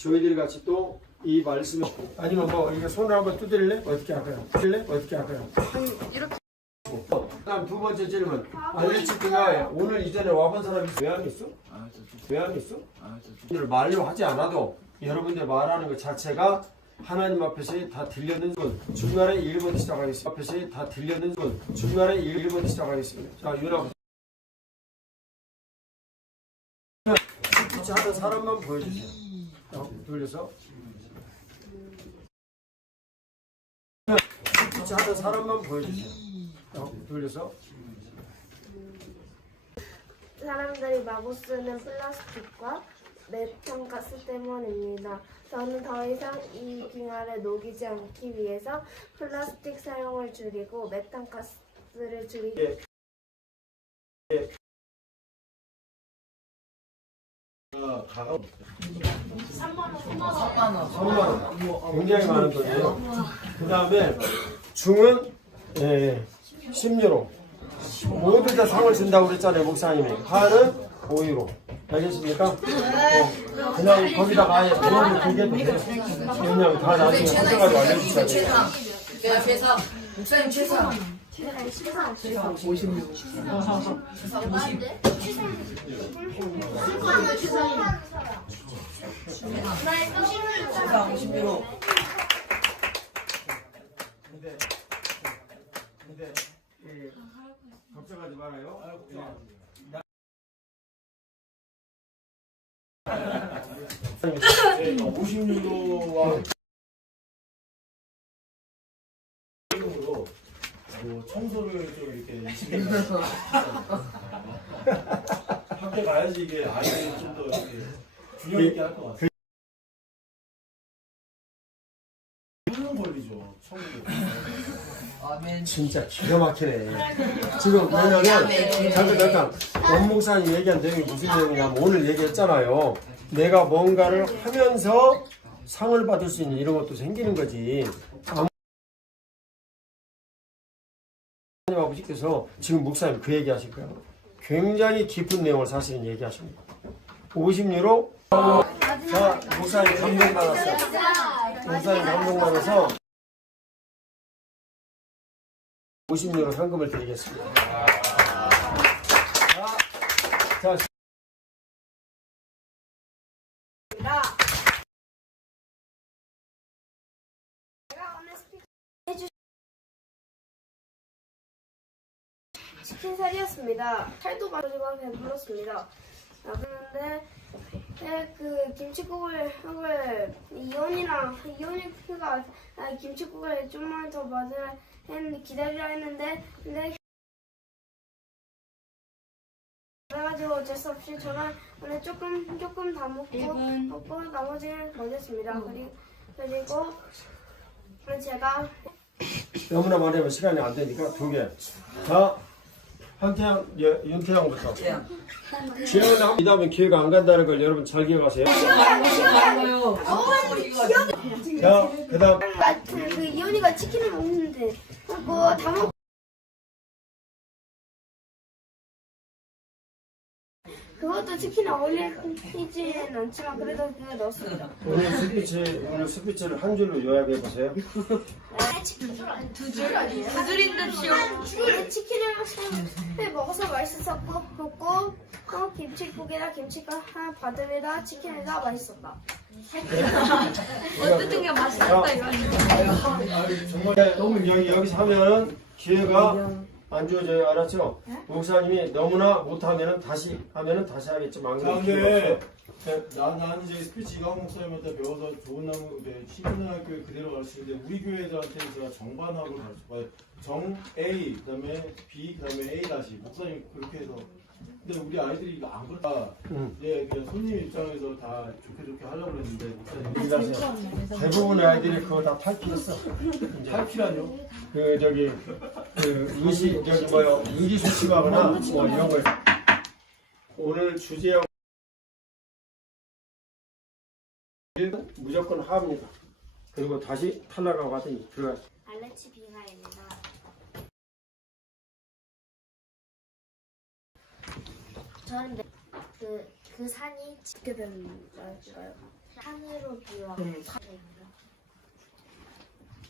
저희들이 같이 또 이 말씀을 아니면 뭐 이거 손을 한번 두드릴래? 어떻게 할까요? 어떻게 할까요? 이렇게. 그다음 두 번째 질문. 알레치트가 오늘 이전에 와본 사람이 왜 안 있어? 왜 안 있어? 말로 하지 않아도 여러분들 말하는 것 자체가 하나님 앞에서 다 들려는 분. 중간에 1번 시작하겠습니다. 앞에서 다 들려는 분. 중간에 1번 시작하겠습니다. 자, 유나. 스피치 하던 사람만 보여주세요. 돌려서. 스피치 하던 사람만 보여주세요. 돌려서. 사람들이 마구 쓰는 플라스틱과 메탄가스 때문입니다. 저는 더 이상 이 빙하를 녹이지 않기 위해서 플라스틱 사용을 줄이고 메탄가스를 줄이고 가까워. 3만 원. 굉장히 많은 돈이에요. 그 다음에 중은 10유로. 모두 다 상을 준다고 그랬잖아요, 목사님이. 하는 5유로. 알겠습니까? 그냥 거기다가 아예 돈을 두개도 돼요. 그냥 다 나중에 가져가지고 알려주셔야 돼요. 내가 최상. 목사님 최상. 최상 56. 최상 50유로. 근데 걱정하지 말아요. 50유로와 뭐 청소를 좀 이렇게 학교 가야지 이게 아이들이 좀 더 이렇게 균형 있게 할 것 같아요. 하는 권리죠, 청소. 아멘. 진짜 기가 막히네. 지금 뭐냐면 잠깐 원목사님 얘기한 내용이 무슨 내용이냐면 오늘 얘기했잖아요. 내가 뭔가를 하면서 상을 받을 수 있는 이런 것도 생기는 거지. 아버지께서 지금 목사님 그 얘기 하실 거예요. 굉장히 깊은 내용을 사실은 얘기하십니다. 50유로. 자, 목사님 감동받았어요. 목사님 감동받아서 50유로 상금을 드리겠습니다. 자, 치킨살이었습니다. 살도 빠지고 배불렀습니다. 그런데 그 김치국을 이혼이가 김치국을 좀만 더 기다리라 했는데 근데 그래가지고 어쩔 수 없이 저는 오늘 조금 다 먹고 나머지는 버렸습니다. 그리고 제가 너무나 말하면 시간이 안 되니까 두 개. 자, 한태양, 윤태양부터. 지혜는 믿으면 기회가 안 간다는 걸 여러분 잘 기억하세요. 자, 그 다음. 그 이혼이가 치킨을 먹는데 그거 다 먹. 그것도 치킨에 어울리지는 않지만 그래도 그거 넣었습니다. 오늘 스피치를 한 줄로 요약해 보세요. 두 줄인데 치킨을 먹어서 맛있었고 또 김치국이나 김치가 바들에다 치킨에다 맛있었다. 어쨌든 게 맛있었다 이런. 정말 너무 여기서 하면은 기회가 안 주어져요. 알았죠? 목사님이 너무나 못하면은 다시 하겠지만 자, 근데 난 이제 스피치 이광 목사님한테 배워서 좋은 나무 신천학교 그대로 가르치는데 우리 교회들한테 제가 정반합을 가르쳐봐요. 정 A 그다음에 B 그다음에 A 다시 목사님 그렇게 해서 근데 우리 아이들이 이거 안 그렇다. 예, 그냥 손님 입장에서 다 좋게 하려고 했는데 목사님 대부분의 아이들이 그거 다 탈피했어. 탈피라뇨? 인지 수치하거나 뭐 이런 걸 오늘 주제하고 무조건 합니다. 그리고 다시 탈락하고 하더니 들어가. 알레치 빙하입니다. 저는 그 산이 짓게 되는 걸까요? 산으로 비워.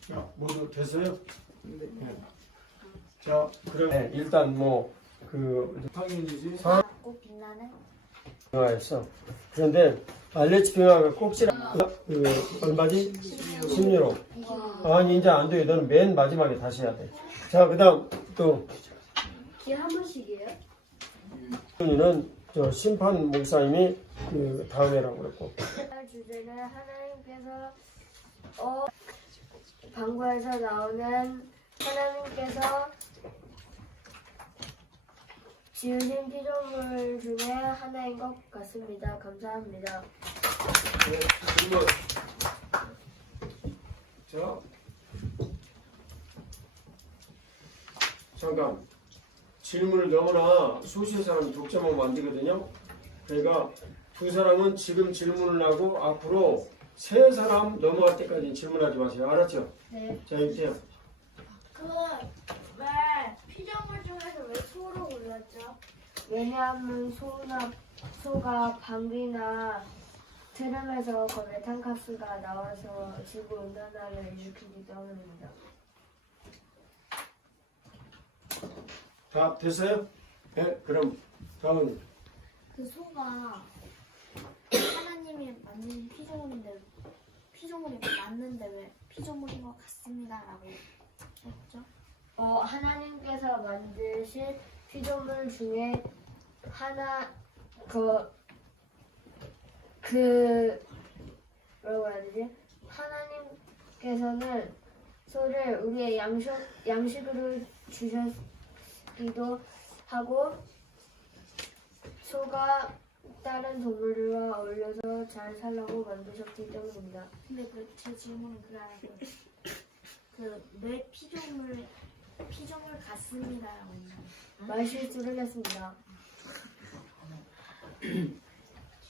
자, 모두 됐어요? 네. 자, 그럼 일단 당연히지. 꼭 빛나는? 빙하였어. 그런데 알레치 빙하가 꼭지라 얼마지? 10유로. 아니 이제 안 돼. 너는 맨 마지막에 다시 해야 돼. 자, 그다음 또 기회 한 번씩이에요? 는 저 심판 목사님이 그 다음에라고 그랬고. 주제는 하나님께서 방구에서 나오는 하나님께서 지으신 피조물 중에 하나인 것 같습니다. 감사합니다. 네, 질문. 자, 잠깐. 질문을 너무나 수시의 사람이 독점하면 안 되거든요. 그러니까 두 사람은 지금 질문을 하고 앞으로 세 사람 넘어갈 때까지 질문하지 마세요. 알았죠? 네. 자, 이렇게요. 왜 피조물 중에서 왜 소로 골랐죠? 왜냐하면 소가 방귀나 트름에서 그 메탄가스가 나와서 지구 온난화를 일으키기 때문입니다. 다 됐어요? 네, 그럼 다음. 그 소가 하나님이 만든 피조물이 맞는데 왜 피조물인 것 같습니다라고 했죠? 하나님께서 만드신 피조물 중에 하나 뭐라고 해야 되지? 하나님께서는 소를 우리의 양식으로 주셨기도 하고 소가 다른 동물들과 어울려서 잘 살라고 만드셨기 때문입니다. 근데 제 질문은 그게 아니고 그왜 피조물 같습니다라고 했나요? 말실수를 했습니다.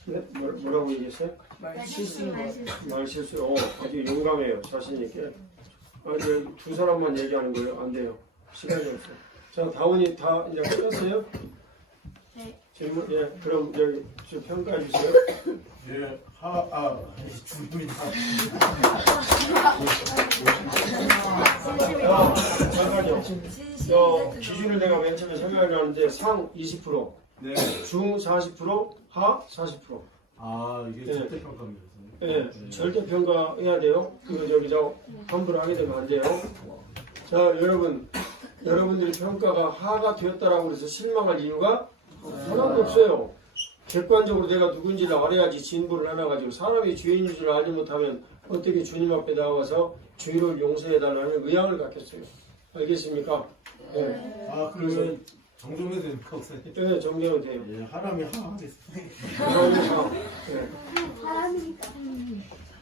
네, 뭐라고 얘기했어요? 말실수. 말실수. 아주 용감해요. 자신 있게. 이제 두 사람만 얘기하는 거예요. 안 돼요. 시간이 없어요. 자, 다운이 다 이제 끝났어요? 네. 질문, 예. 그럼 여기 좀 평가해 주세요. 예, 줄입니다. 잠깐요. 기준을 내가 맨 처음에 설명하려는데 상 20%, 네. 중 40%, 하 40%. 이게 네. 절대평가입니다. 예, 절대 평가해야 돼요. 저 함부로 하게 되면 안 돼요. 자, 여러분들이 평가가 하가 되었다라고 해서 실망할 이유가 하나도 없어요. 객관적으로 내가 누군지를 알아야지 진부를 하나가지고 사람이 죄인인 줄 알지 못하면 어떻게 주님 앞에 나와서 죄를 용서해달라는 의향을 갖겠어요. 알겠습니까? 네. 그러면 정정해도 됩니까, 목사님? 네, 정리하면 돼요. 예, 하람이 하겠습니다. 네. 사람이니까.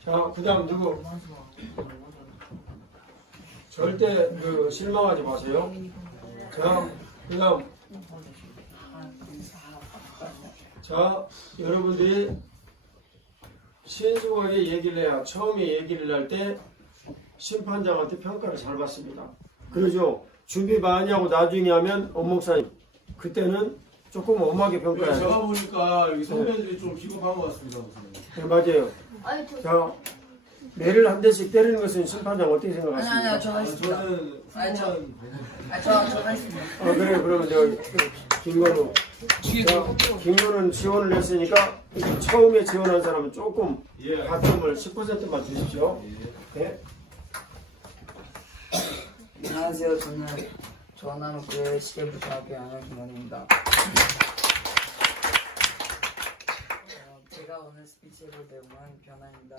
자, 그 다음 누구? 절대 실망하지 마세요. 자, 그 다음. 자, 여러분들이 신속하게 얘기를 해야 처음에 얘기를 할 때 심판장한테 평가를 잘 받습니다. 그러죠? 준비 많이 하고 나중에 하면 엄목사님 그때는 조금 엄하게 평가해야 돼요. 제가 보니까 여기 선배들이 좀 비겁한 것 같습니다, 목사님. 네, 맞아요. 자, 매를 한 대씩 때리는 것은 심판장 어떻게 생각하십니까? 아니요, 저가 있습니다. 저는 저는 저가 있습니다. 그래, 그러면 김건우. 자, 김건우는 지원을 했으니까 처음에 지원한 사람은 조금 가점을 10%만 주십시오. 네. 안녕하세요. 저는 전남교회 시계부중학교 양현 김원입니다. 제가 오늘 스피치 해볼 내용은 변화입니다.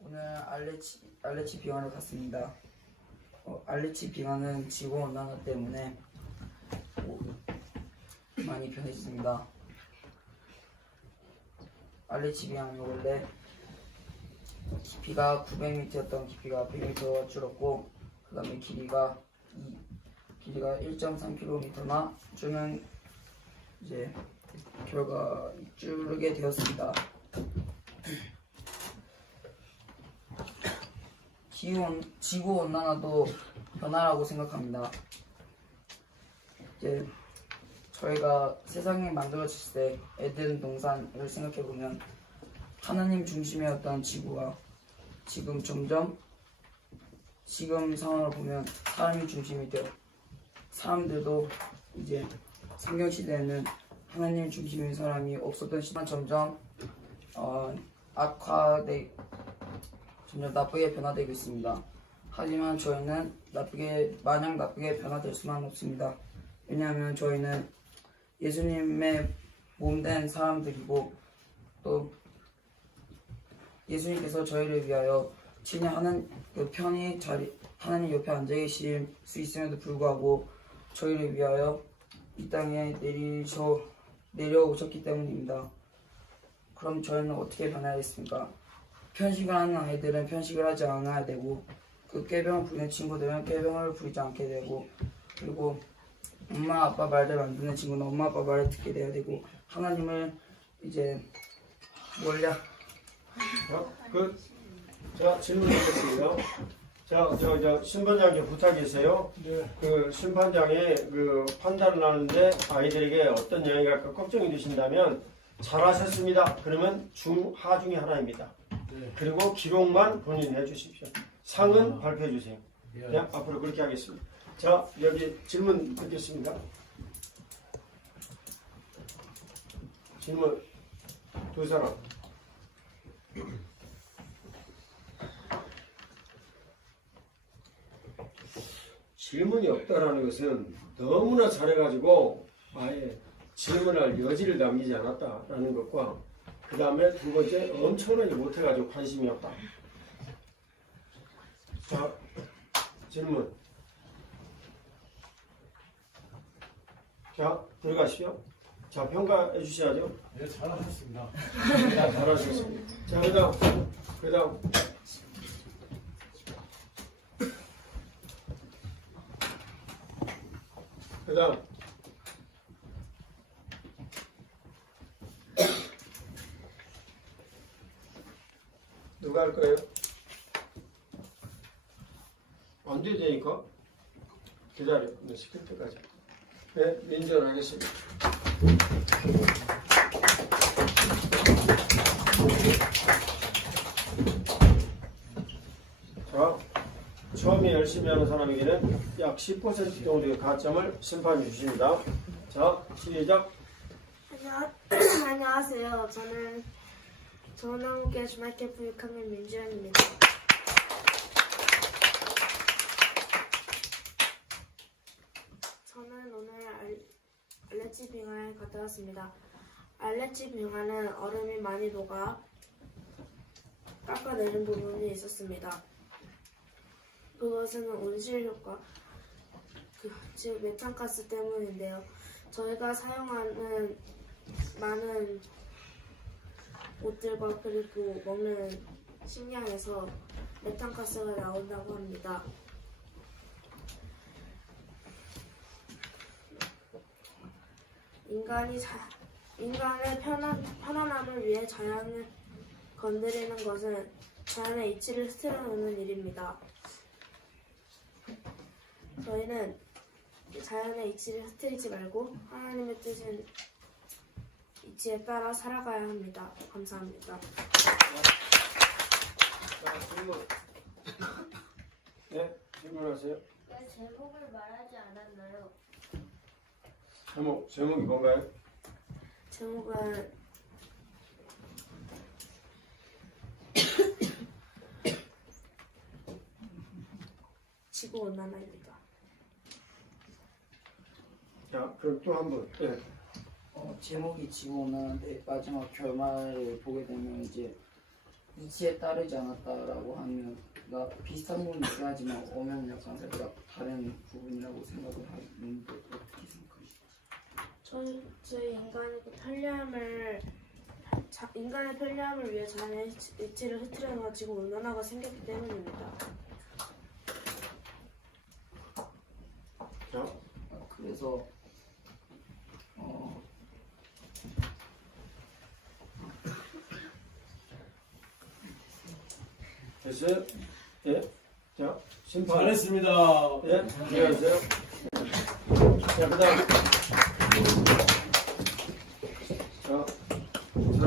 오늘 알레치 빙하를 갔습니다. 알레치 빙하는 지구 온난화 때문에 많이 변했습니다. 알레치 빙하는 원래 깊이가 900m였던 깊이가 100m가 줄었고 그 다음에 길이가 1.3km나 줄면 이제 결과 줄게 되었습니다. 지구 온난화도 변화라고 생각합니다. 이제 저희가 세상이 만들어졌을 때 에덴 동산을 생각해보면 하나님 중심이었던 지구가 지금 점점 지금 상황을 보면 사람이 중심이 되어 사람들도 이제 성경 시대에는 하나님 중심인 사람이 없었던 시간 점점 점점 나쁘게 변화되고 있습니다. 하지만 저희는 마냥 나쁘게 변화될 수만 없습니다. 왜냐하면 저희는 예수님의 몸된 사람들이고 또 예수님께서 저희를 위하여 친히 하나님 옆에 앉아 계실 수 있음에도 불구하고 저희를 위하여 이 땅에 내려오셨기 때문입니다. 그럼 저희는 어떻게 변화하겠습니까? 편식을 하는 아이들은 편식을 하지 않아야 되고 그 꾀병을 부리는 친구들은 꾀병을 부리지 않게 되고 그리고 엄마 아빠 말대로 안 듣는 친구는 엄마 아빠 말을 듣게 돼야 되고 하나님을 이제 자, 질문 드리겠습니다. 저 심판장께 부탁이 있어요. 그 심판장에 그 판단을 하는데 아이들에게 어떤 영향이 갈까 걱정이 되신다면 잘하셨습니다. 그러면 하 중에 하나입니다. 그리고 기록만 본인이 해주십시오. 상은 발표해 주세요. 네, 앞으로 그렇게 하겠습니다. 자, 여기 질문 듣겠습니다. 질문 두 사람. 질문이 없다라는 것은 너무나 잘해가지고 아예 질문할 여지를 남기지 않았다라는 것과 그 다음에 두 번째 엄청나게 못해가지고 관심이 없다. 자, 질문. 자, 들어가시죠. 자, 평가해 주셔야죠. 네, 잘하셨습니다. 잘하셨습니다. 자, 그 다음. 누가 할 거예요? 안 돼도 되니까 기다려. 시킬 때까지. 네, 민전 하겠습니다. 자, 처음에 열심히 하는 사람에게는 약 10% 정도의 가점을 심판해 주십니다. 자, 시작. 안녕하세요. 저는 전원한국의 주말캠프 6학년 민주현입니다. 저는 오늘 알레치 빙하에 갔다 왔습니다. 알레치 빙하는 얼음이 많이 녹아 깎아내린 부분이 있었습니다. 그것은 온실 효과, 즉 메탄가스 때문인데요. 저희가 사용하는 많은 옷들과 그리고 먹는 식량에서 메탄가스가 나온다고 합니다. 인간의 편안함을 위해 자연을 건드리는 것은 자연의 이치를 흐트러놓는 일입니다. 저희는 자연의 이치를 흐트리지 말고 하나님의 뜻인 이치에 따라 살아가야 합니다. 감사합니다. 자, 질문. 네, 질문하세요. 왜 제목을 말하지 않았나요? 제목이 뭔가요? 제목은 지구온난화입니다. 자, 그럼 또 한 분. 네. 제목이 지구온난화인데 마지막 결말을 보게 되면 이제 이치에 따르지 않았다라고 하면 비슷한 부분이 있긴 하지만 오면 약간 살짝 다른 부분이라고 생각을 하는데 어떻게 생각하시죠? 저희 인간의 편리함을 위해 자연의 이치를 흐트려가지고 온난화가 생겼기 때문입니다. 자, 그래서 됐어요? 예. 자, 심판. 잘했습니다. 예, 안녕하세요. 자, 그 다음.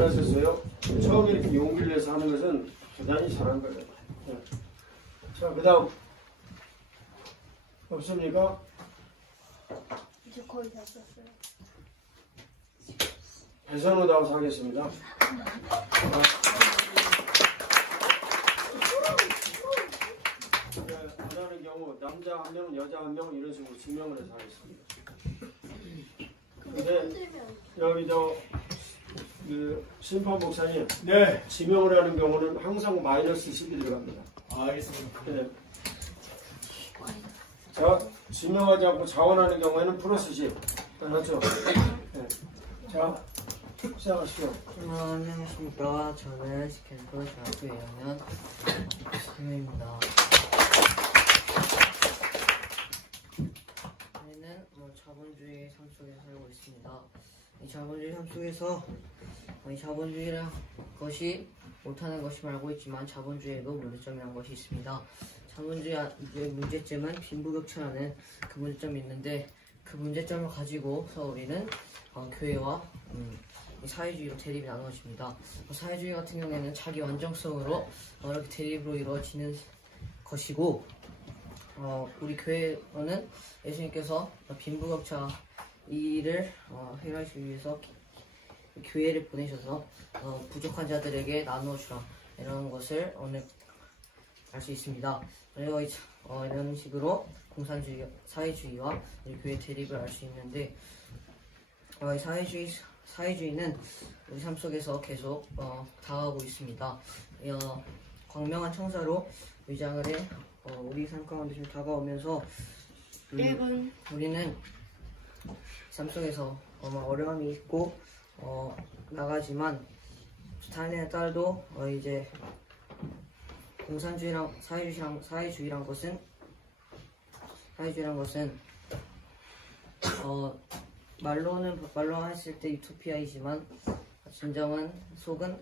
잘하셨어요. 처음에 이렇게 용기를 내서 하는 것은 대단히 잘한 거예요. 네. 자, 그 다음. 없습니까? 이제 거의 다 썼어요. 배선호 나와서 하겠습니다. 원하는 경우 남자 한 명, 여자 한 명 이런 식으로 지명을 해서 하겠습니다. 근데 여기 그 심판 목사님 네. 지명을 하는 경우는 항상 마이너스 10이 들어갑니다. 알겠습니다. 네. 자, 지명하지 않고 자원하는 경우에는 플러스 10. 맞죠? 네. 자, 시작하시죠. 안녕하십니까. 저는 스캔프 중학교 2학년 김혜입니다. 저희는 자본주의 삶 속에서 살고 있습니다. 이 자본주의 삶 속에서 이 자본주의란 것이 못하는 것임을 알고 있지만 자본주의에도 문제점이라는 것이 있습니다. 자본주의의 문제점은 빈부격차라는 그 문제점이 있는데 그 문제점을 가지고서 우리는 교회와 이 사회주의로 대립이 나누어집니다. 사회주의 같은 경우에는 자기 완전성으로 이렇게 대립으로 이루어지는 것이고 우리 교회는 예수님께서 빈부격차 이를 해결하기 위해서 교회를 보내셔서 부족한 자들에게 나누어 주라 이런 것을 오늘 알 수 있습니다. 그리고 이런 식으로 공산주의, 사회주의와 우리 교회 대립을 알 수 있는데 이 사회주의는 우리 삶 속에서 계속 다가오고 있습니다. 광명한 청사로 위장을 해 우리 삶 가운데 좀 다가오면서 1분. 우리는 삶 속에서 어려움이 있고 나가지만 타인에 따라도 이제 공산주의랑 사회주의란 것은 말로 했을 때 유토피아이지만 진정한 속은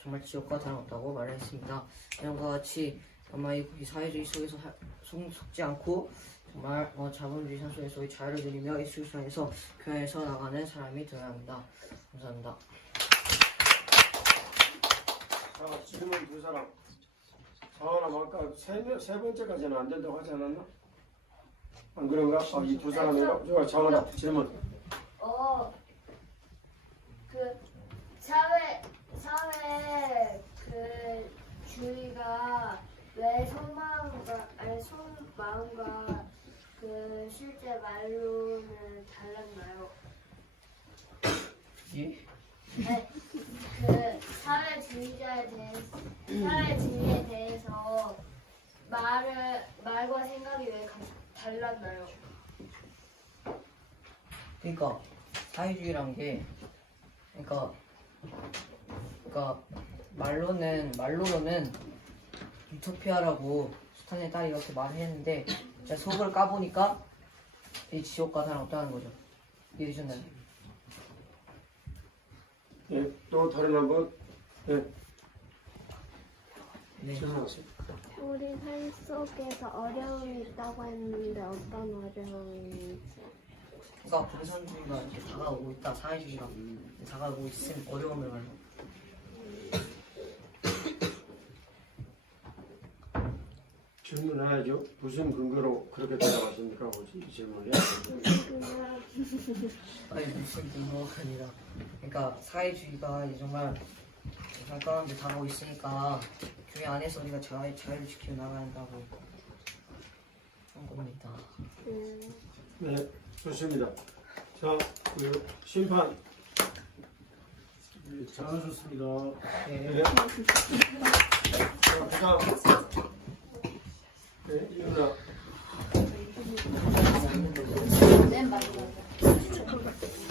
정말 지옥과 다름없다고 말했습니다. 이런 것 같이 아마 이 사회주의 속에서 속지 않고 정말 자본주의 삶 속에서 자유를 누리며 예수 그리스도 안에서 교회에서 나가는 사람이 되어야 합니다. 감사합니다. 자, 질문 두 사람. 자원아, 아까 세 번째까지는 안 된다고 하지 않았나? 안 그런가? 이 두 사람인가? 좋아, 자원아, 질문. 그 사회 그 주의가 왜 속마음과 그 실제 말로는 달랐나요? 예? 네, 그 사회주의에 대해서 말과 생각이 왜 달랐나요? 그러니까 사회주의란 게 그러니까 말로는 유토피아라고 스탄의 딸이 이렇게 말했는데 진짜 속을 까보니까 이 지옥과 다름없다는 거죠. 이해되셨나요? 예, 또 다른 한 분. 네. 네. 질문하세요. 우리 삶 속에서 어려움이 있다고 했는데 어떤 어려움인지. 그러니까 공산주의가 이렇게 다가오고 있다. 사회주의랑 다가오고 있음 어려움을 말로. 질문해야죠. 무슨 근거로 그렇게 대답하십니까? 뭐지? 이 질문이. 아니 무슨 근거가 아니라 그러니까 사회주의가 이제 정말 살 가운데 다가오고 있으니까 교회 안에서 우리가 자유를 지켜 나가야 한다고 한 겁니다. 네, 좋습니다. 자, 그 심판. 네, 잘하셨습니다. 네. 자, 그다음. 네, 이누나.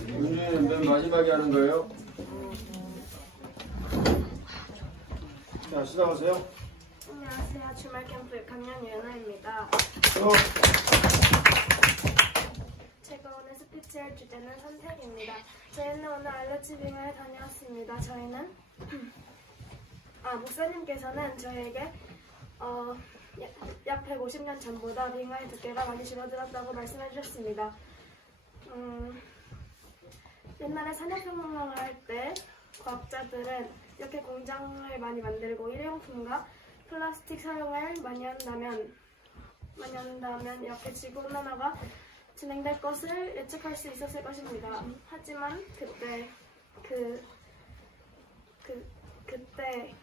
윤주는 맨 마지막에 하는 거예요. 자, 시작하세요. 안녕하세요. 주말 캠프 6학년 유연아입니다. 제가 오늘 스피치할 주제는 선택입니다. 저희는 오늘 알러치빙을 다녀왔습니다. 저희는 목사님께서는 저에게 약 150년 전보다 빙하의 두께가 많이 줄어들었다고 말씀해 주셨습니다. 옛날에 산업혁명을 할 때 과학자들은 이렇게 공장을 많이 만들고 일회용품과 플라스틱 사용을 많이 한다면 이렇게 지구온난화가 진행될 것을 예측할 수 있었을 것입니다. 하지만 그때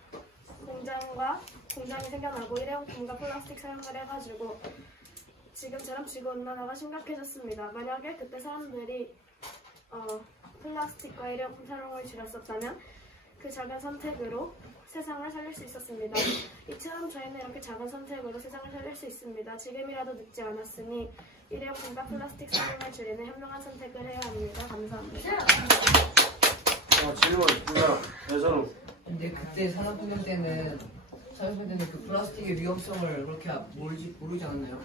공장이 생겨나고 일회용품과 플라스틱 사용을 해가지고 지금처럼 지구온난화가 심각해졌습니다. 만약에 그때 사람들이 플라스틱과 일회용품 사용을 줄였었다면 그 작은 선택으로 세상을 살릴 수 있었습니다. 이처럼 저희는 이렇게 작은 선택으로 세상을 살릴 수 있습니다. 지금이라도 늦지 않았으니 일회용품과 플라스틱 사용을 줄이는 현명한 선택을 해야 합니다. 감사합니다. 질문, 배선우. 근데 그때 산업혁명 때는 그 플라스틱의 위험성을 그렇게 모르지 않았나요?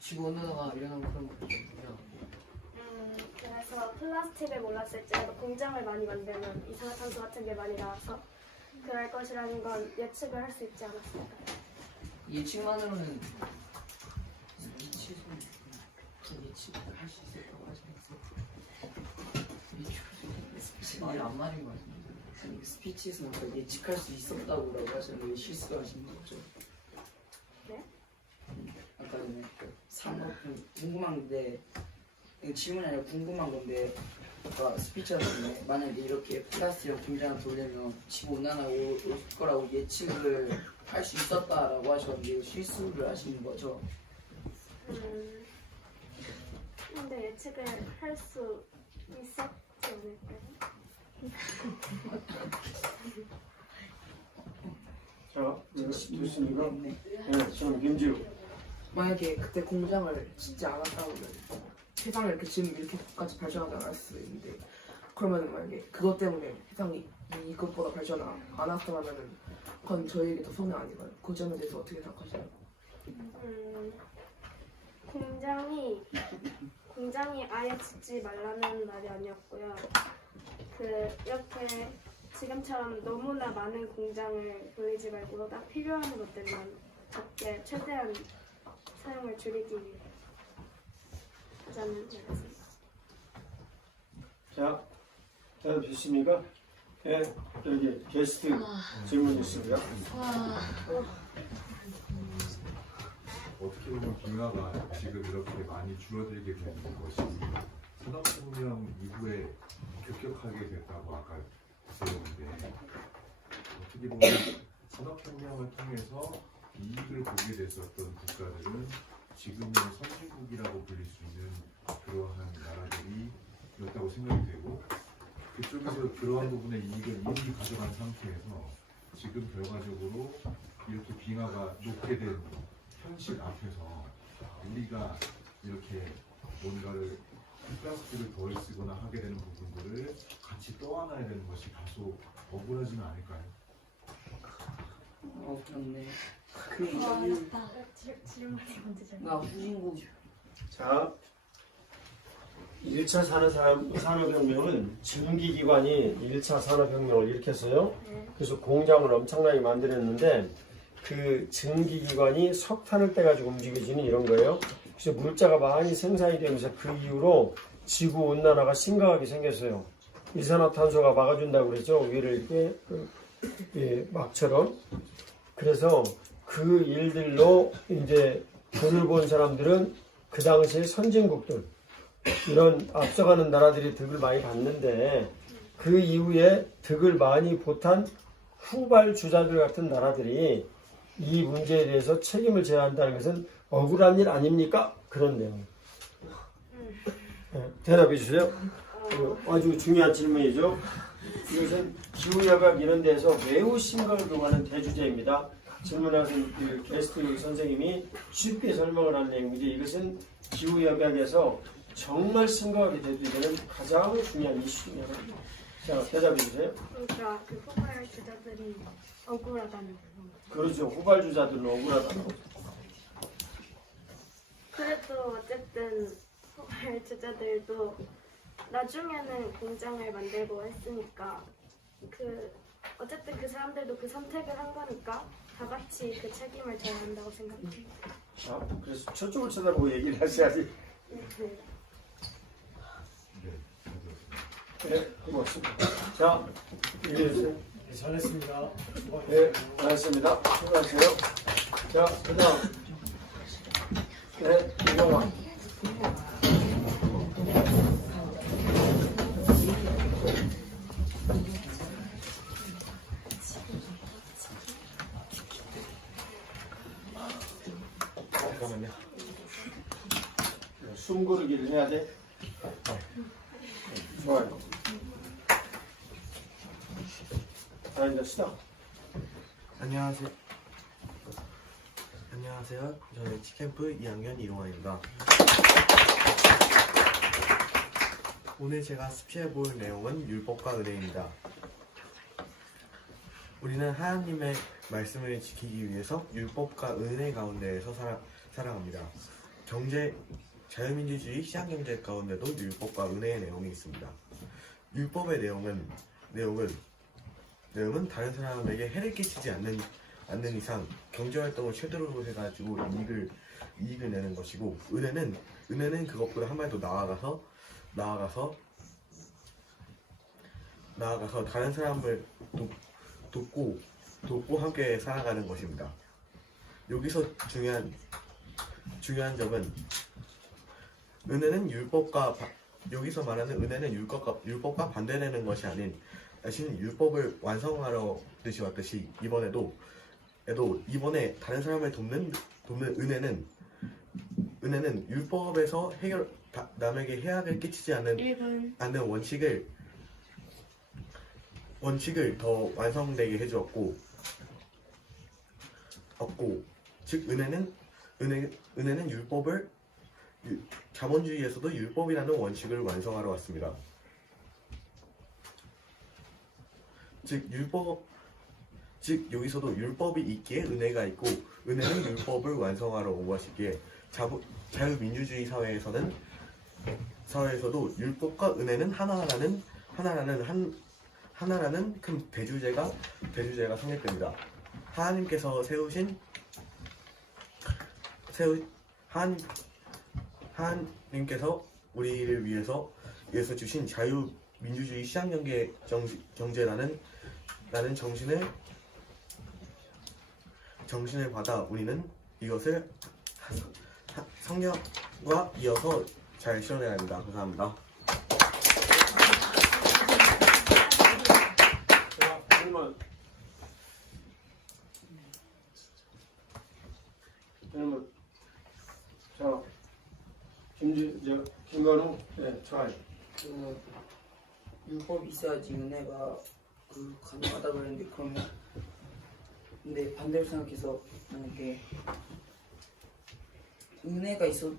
지구온난화가 일어나는 그런 거죠. 그래서 플라스틱을 몰랐을지라도 공장을 많이 만들면 이산화탄소 같은 게 많이 나와서 그럴 것이라는 건 예측을 할 수 있지 않았을까. 예측만으로는 예측할 수 있을 거라고 하시면서 말이 안 맞은 것 같습니다. 스피치에서는 아까 예측할 수 있었다고 하셨는데 실수를 하신 거죠? 네? 아까 전에 산업 궁금한데 질문이 아니라 궁금한 건데 아까 스피치였는데 만약에 이렇게 플라스틱 공장을 돌리면 지구온난화 올 거라고 예측을 할 수 있었다라고 하셨는데 실수를 하시는 거죠? 근데 예측을 할 수 있었지 않을까요? 자, 됐습니까? 네. 네, 저는 김지우. 만약에 그때 공장을 짓지 않았다면 세상을 이렇게 지금 이렇게까지 발전하지 않을 수 있는데 그러면 만약에 그것 때문에 세상이 이것보다 발전 안 했다면은 그건 저희에게 더 손해 아닌가요? 그 점에 대해서 어떻게 생각하세요? 공장이 아예 짓지 말라는 말이 아니었고요. 이렇게 지금처럼 너무나 많은 공장을 돌리지 말고 딱 필요한 것들만 적게 최대한 사용을 줄이기 위해 하자는 말이었습니다. 자, 대답 됐습니까? 네, 여기 게스트 질문 있습니다. 어떻게 보면 빙하가 지금 이렇게 많이 줄어들게 된 것이 산업혁명 이후에 급격하게 됐다고 아까 들었는데 어떻게 보면 산업혁명을 통해서 이익을 보게 됐었던 국가들은 지금은 선진국이라고 불릴 수 있는 그러한 나라들이었다고 생각이 되고 그쪽에서 그러한 부분의 이익을 이미 가져간 상태에서 지금 결과적으로 이렇게 빙하가 높게 된 현실 앞에서 우리가 이렇게 뭔가를 플라스틱을 덜 쓰거나 하게 되는 부분들을 같이 떠안아야 되는 것이 다소 억울하지는 않을까요? 그렇네. 질문이 먼저 잘. 나 후진국 자, 1차 산업혁명은 증기기관이 1차 산업혁명을 일으켰어요. 그래서 공장을 엄청나게 만들었는데 그 증기기관이 석탄을 떼가지고 움직여지는 이런 거예요. 그래서 물자가 많이 생산이 되면서 그 이후로 지구온난화가 심각하게 생겼어요. 이산화탄소가 막아준다고 그랬죠. 위를 이렇게 막처럼. 그래서 그 일들로 이제 돈을 본 사람들은 그 당시에 선진국들 이런 앞서가는 나라들이 득을 많이 봤는데 그 이후에 득을 많이 보탄 후발주자들 같은 나라들이 이 문제에 대해서 책임을 져야 한다는 것은 억울한 일 아닙니까? 그런 내용. 네, 대답해 주세요. 아주 중요한 질문이죠. 이것은 기후협약 이런 데서 매우 심각을 요구하는 대주제입니다. 질문하신 그 게스트 선생님이 쉽게 설명을 한 내용인데 이것은 기후협약에서 정말 심각하게 대두되는 가장 중요한 이슈입니다. 자, 대답해 주세요. 그러니까 그 후발 주자들이 억울하다는 거. 그렇죠. 후발주자들은 억울하다고. 그래도 어쨌든 후발 주자들도 나중에는 공장을 만들고 했으니까 어쨌든 그 사람들도 그 선택을 한 거니까 다 같이 그 책임을 져야 한다고 생각합니다. 자, 그래서 저쪽을 쳐다보고 얘기를 하셔야지. 네. 네. 네, 고맙습니다. 자, 얘기해주세요. 네, 잘했습니다. 네, 잘했습니다. 수고하세요. 자, 그 다음. 네, 이동환. 잠깐만요. 숨 고르기를 해야 돼. 좋아요. 자, 이제 시작. 안녕하세요. 안녕하세요. 저는 치캠프 2학년 이동환입니다. 오늘 제가 습시해 볼 내용은 율법과 은혜입니다. 우리는 하나님의 말씀을 지키기 위해서 율법과 은혜 가운데에서 살아갑니다. 자유민주주의 시장경제 가운데도 율법과 은혜의 내용이 있습니다. 율법의 내용은 다른 사람에게 해를 끼치지 않는 이상 경제활동을 최대로 해가지고 이익을 내는 것이고, 은혜는 그것보다 한 발 더 나아가서 다른 사람을 돕고 함께 살아가는 것입니다. 여기서 중요한 점은 여기서 말하는 은혜는 율법과 반대되는 것이 아닌 대신 율법을 완성하러 왔듯이 이번에 다른 사람을 돕는 은혜는 율법에서 남에게 해악을 끼치지 않는 원칙을 더 완성되게 해주었고, 즉 은혜는 자본주의에서도 율법이라는 원칙을 완성하러 왔습니다. 즉 여기서도 율법이 있기에 은혜가 있고, 은혜는 율법을 완성하러 온 것이기에 자유민주주의 사회에서도 율법과 은혜는 하나라는 큰 대주제가 성립됩니다. 하나님께서 우리를 위해서 주신 자유민주주의 시장경제라는 정신을 받아 우리는 이것을 성령과 이어서 잘 실현해야 합니다. 감사합니다. 자, 질문. 자, 김건우, 네, 잘. 율법이 있어야지 은혜가 가능하다 그랬는데, 그러면 근데 반대로 생각해서 만약에 은혜가 있어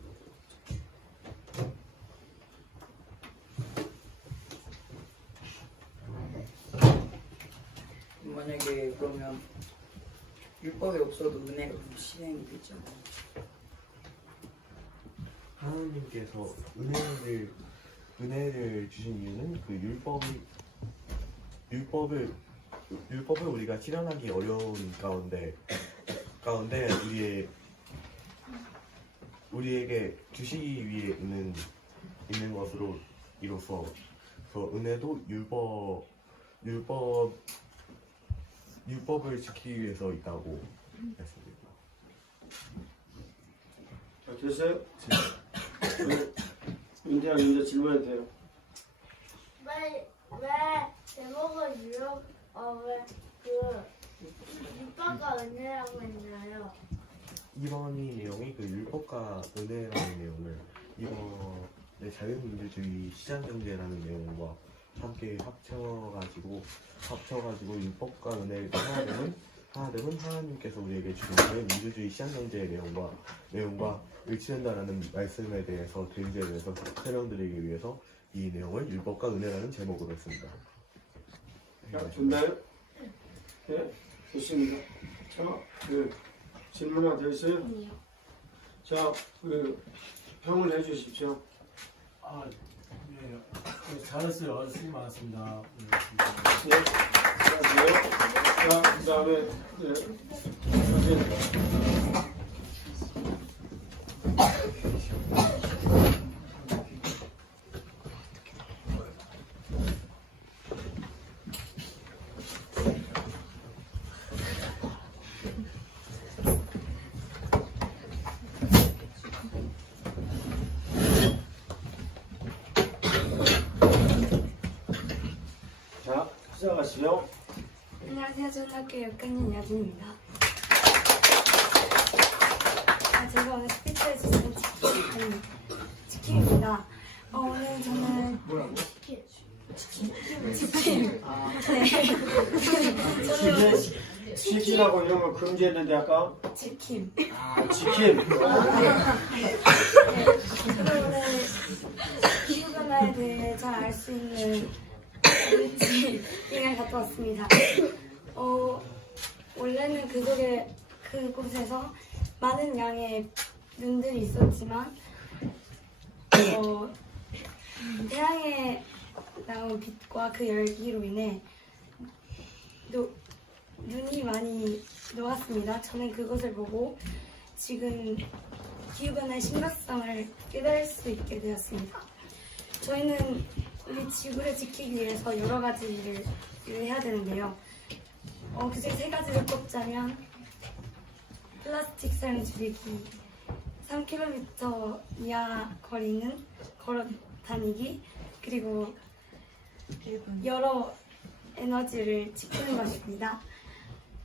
만약에 그러면 율법이 없어도 은혜가 실행이 되지 않아요? 하나님께서 은혜를 주신 이유는 그 율법을 우리가 실현하기 어려운 가운데 우리에게 주시기 위해 있는 것으로 이로써 은혜도 율법을 지키기 위해서 있다고 했습니다. 자, 됐어요? 윤태양 이제 질문해도 돼요. 왜 제목을 율법과 은혜라고 했나요? 이번 이 내용이 그 율법과 은혜라는 내용을 이번에 자유민주주의 시장경제라는 내용과 함께 합쳐가지고 율법과 은혜를 하나 되면 하나님께서 우리에게 주신 자유민주주의 시장경제의 내용과 일치된다라는 말씀에 대해서 대주제에 대해서 설명드리기 위해서 이 내용을 율법과 은혜라는 제목으로 했습니다. 자, 좋나요? 네, 좋습니다. 자, 질문 하나 더 있어요? 자, 평을 해주십시오. 네, 잘했어요. 수고 많았습니다. 네, 수고하세요. 자, 그 다음에, 시작하시죠. 안녕하세요. 저는 학교 6학년 야진입니다. 제가 오늘 스피치를 주신 치킨입니다. 오늘 저는 치킨. 저는 치킨하고 이런 거 금지했는데 아까 치킨. 치킨. 오늘 기후변화에 대해 잘 알 수 있는 여행을 갔다 왔습니다. 원래는 그곳에서 많은 양의 눈들이 있었지만 태양에 나온 빛과 그 열기로 인해 눈이 많이 녹았습니다. 저는 그것을 보고 지금 기후변화의 심각성을 깨달을 수 있게 되었습니다. 저희는 우리 지구를 지키기 위해서 여러 가지를 해야 되는데요. 그중에 3가지를 꼽자면 플라스틱 사용 줄이기, 3km 이하 거리는 걸어 다니기, 그리고 여러 에너지를 지키는 것입니다.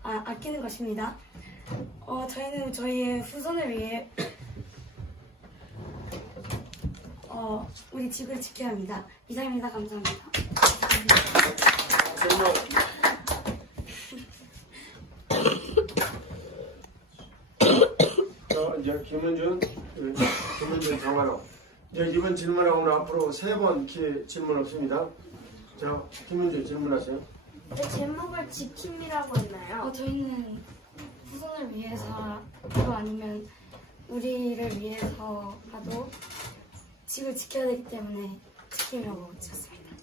아끼는 것입니다. 저희는 저희의 후손을 위해 우리 지구를 지켜야 합니다. 이상입니다. 감사합니다. 이제 김은준 정하로. 이제 이번 질문하고는 앞으로 3번 기회 질문 없습니다. 자, 김은준 질문하세요. 네, 제목을 지킴이라고 했나요? 저희는 후손을 위해서도 아니면 우리를 위해서라도 지구를 지켜야 되기 때문에 지킴이라고 지었습니다.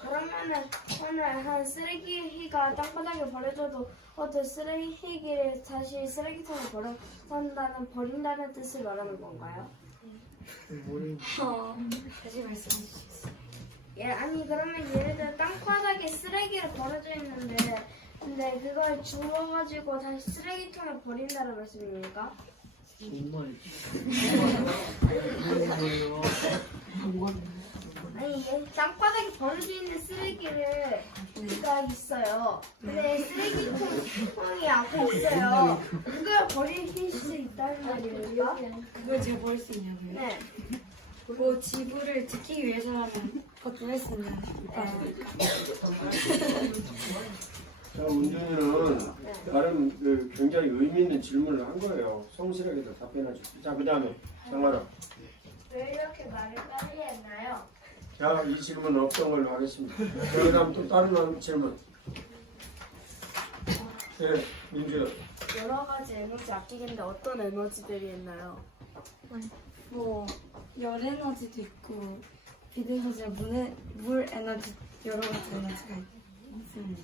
그러면은 오늘 한 쓰레기가 땅바닥에 버려져도 쓰레기를 다시 쓰레기통에 버린다는 뜻을 말하는 건가요? 다시 말씀해 주시겠어요? 아니 그러면 예를 들어 땅바닥에 쓰레기를 버려져 있는데 근데 그걸 주워가지고 다시 쓰레기통에 버린다는 말씀입니까? 아니 땅바닥에 버려져 있는 쓰레기가 있어요. 근데 쓰레기통이 앞에 있어요. 그걸 버릴 수 있다는 말이에요? 그걸 제가 버릴 수 있냐고요? 네. 지구를 지키기 위해서라면 그것도 할 수 있는 자, 문준이는 나름 굉장히 의미 있는 질문을 한 거예요. 성실하게 다 답변하죠. 자, 그 다음에 장하라. 왜 이렇게 말을 빨리 했나요? 자, 이 질문은 없던 걸로 하겠습니다. 자, 그 다음 또 다른 질문. 네, 민주. 여러 가지 에너지 아끼기인데 어떤 에너지들이 있나요? 열 에너지도 있고 빛 에너지, 물 에너지 여러 가지 에너지가 있습니다.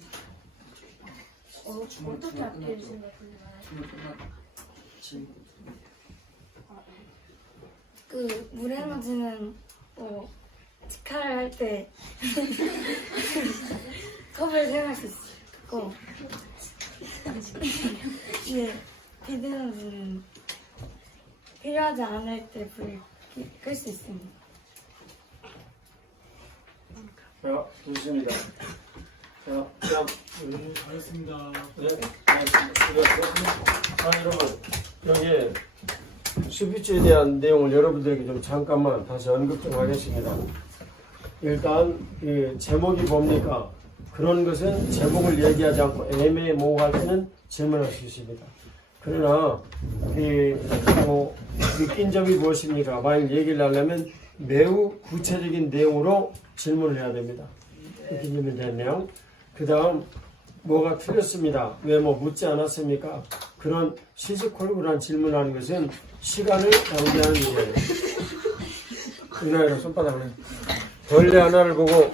어떻게 아낄 생각인가요? 물 에너지는 직화를 할 때 컵을 사용할 수 있고, 빛 에너지는 필요하지 않을 때 불을 끌 수 있습니다. 자, 좋습니다. 자, 그다음. 잘했습니다. 네, 자, 여러분, 여기 스피치에 대한 내용을 여러분들에게 좀 잠깐만 다시 언급 좀 하겠습니다. 일단 제목이 뭡니까? 그런 것은 제목을 얘기하지 않고 애매모호할 때는 질문할 수 있습니다. 그러나 느낀 점이 무엇입니까? 만약 얘기를 하려면 매우 구체적인 내용으로 질문을 해야 됩니다. 이렇게 되면 됐네요. 그 다음 뭐가 틀렸습니다. 왜 묻지 않았습니까? 그런 시시콜콜한 질문하는 것은 시간을 낭비하는 일이에요. 이나이로 손바닥을 해. 벌레 하나를 보고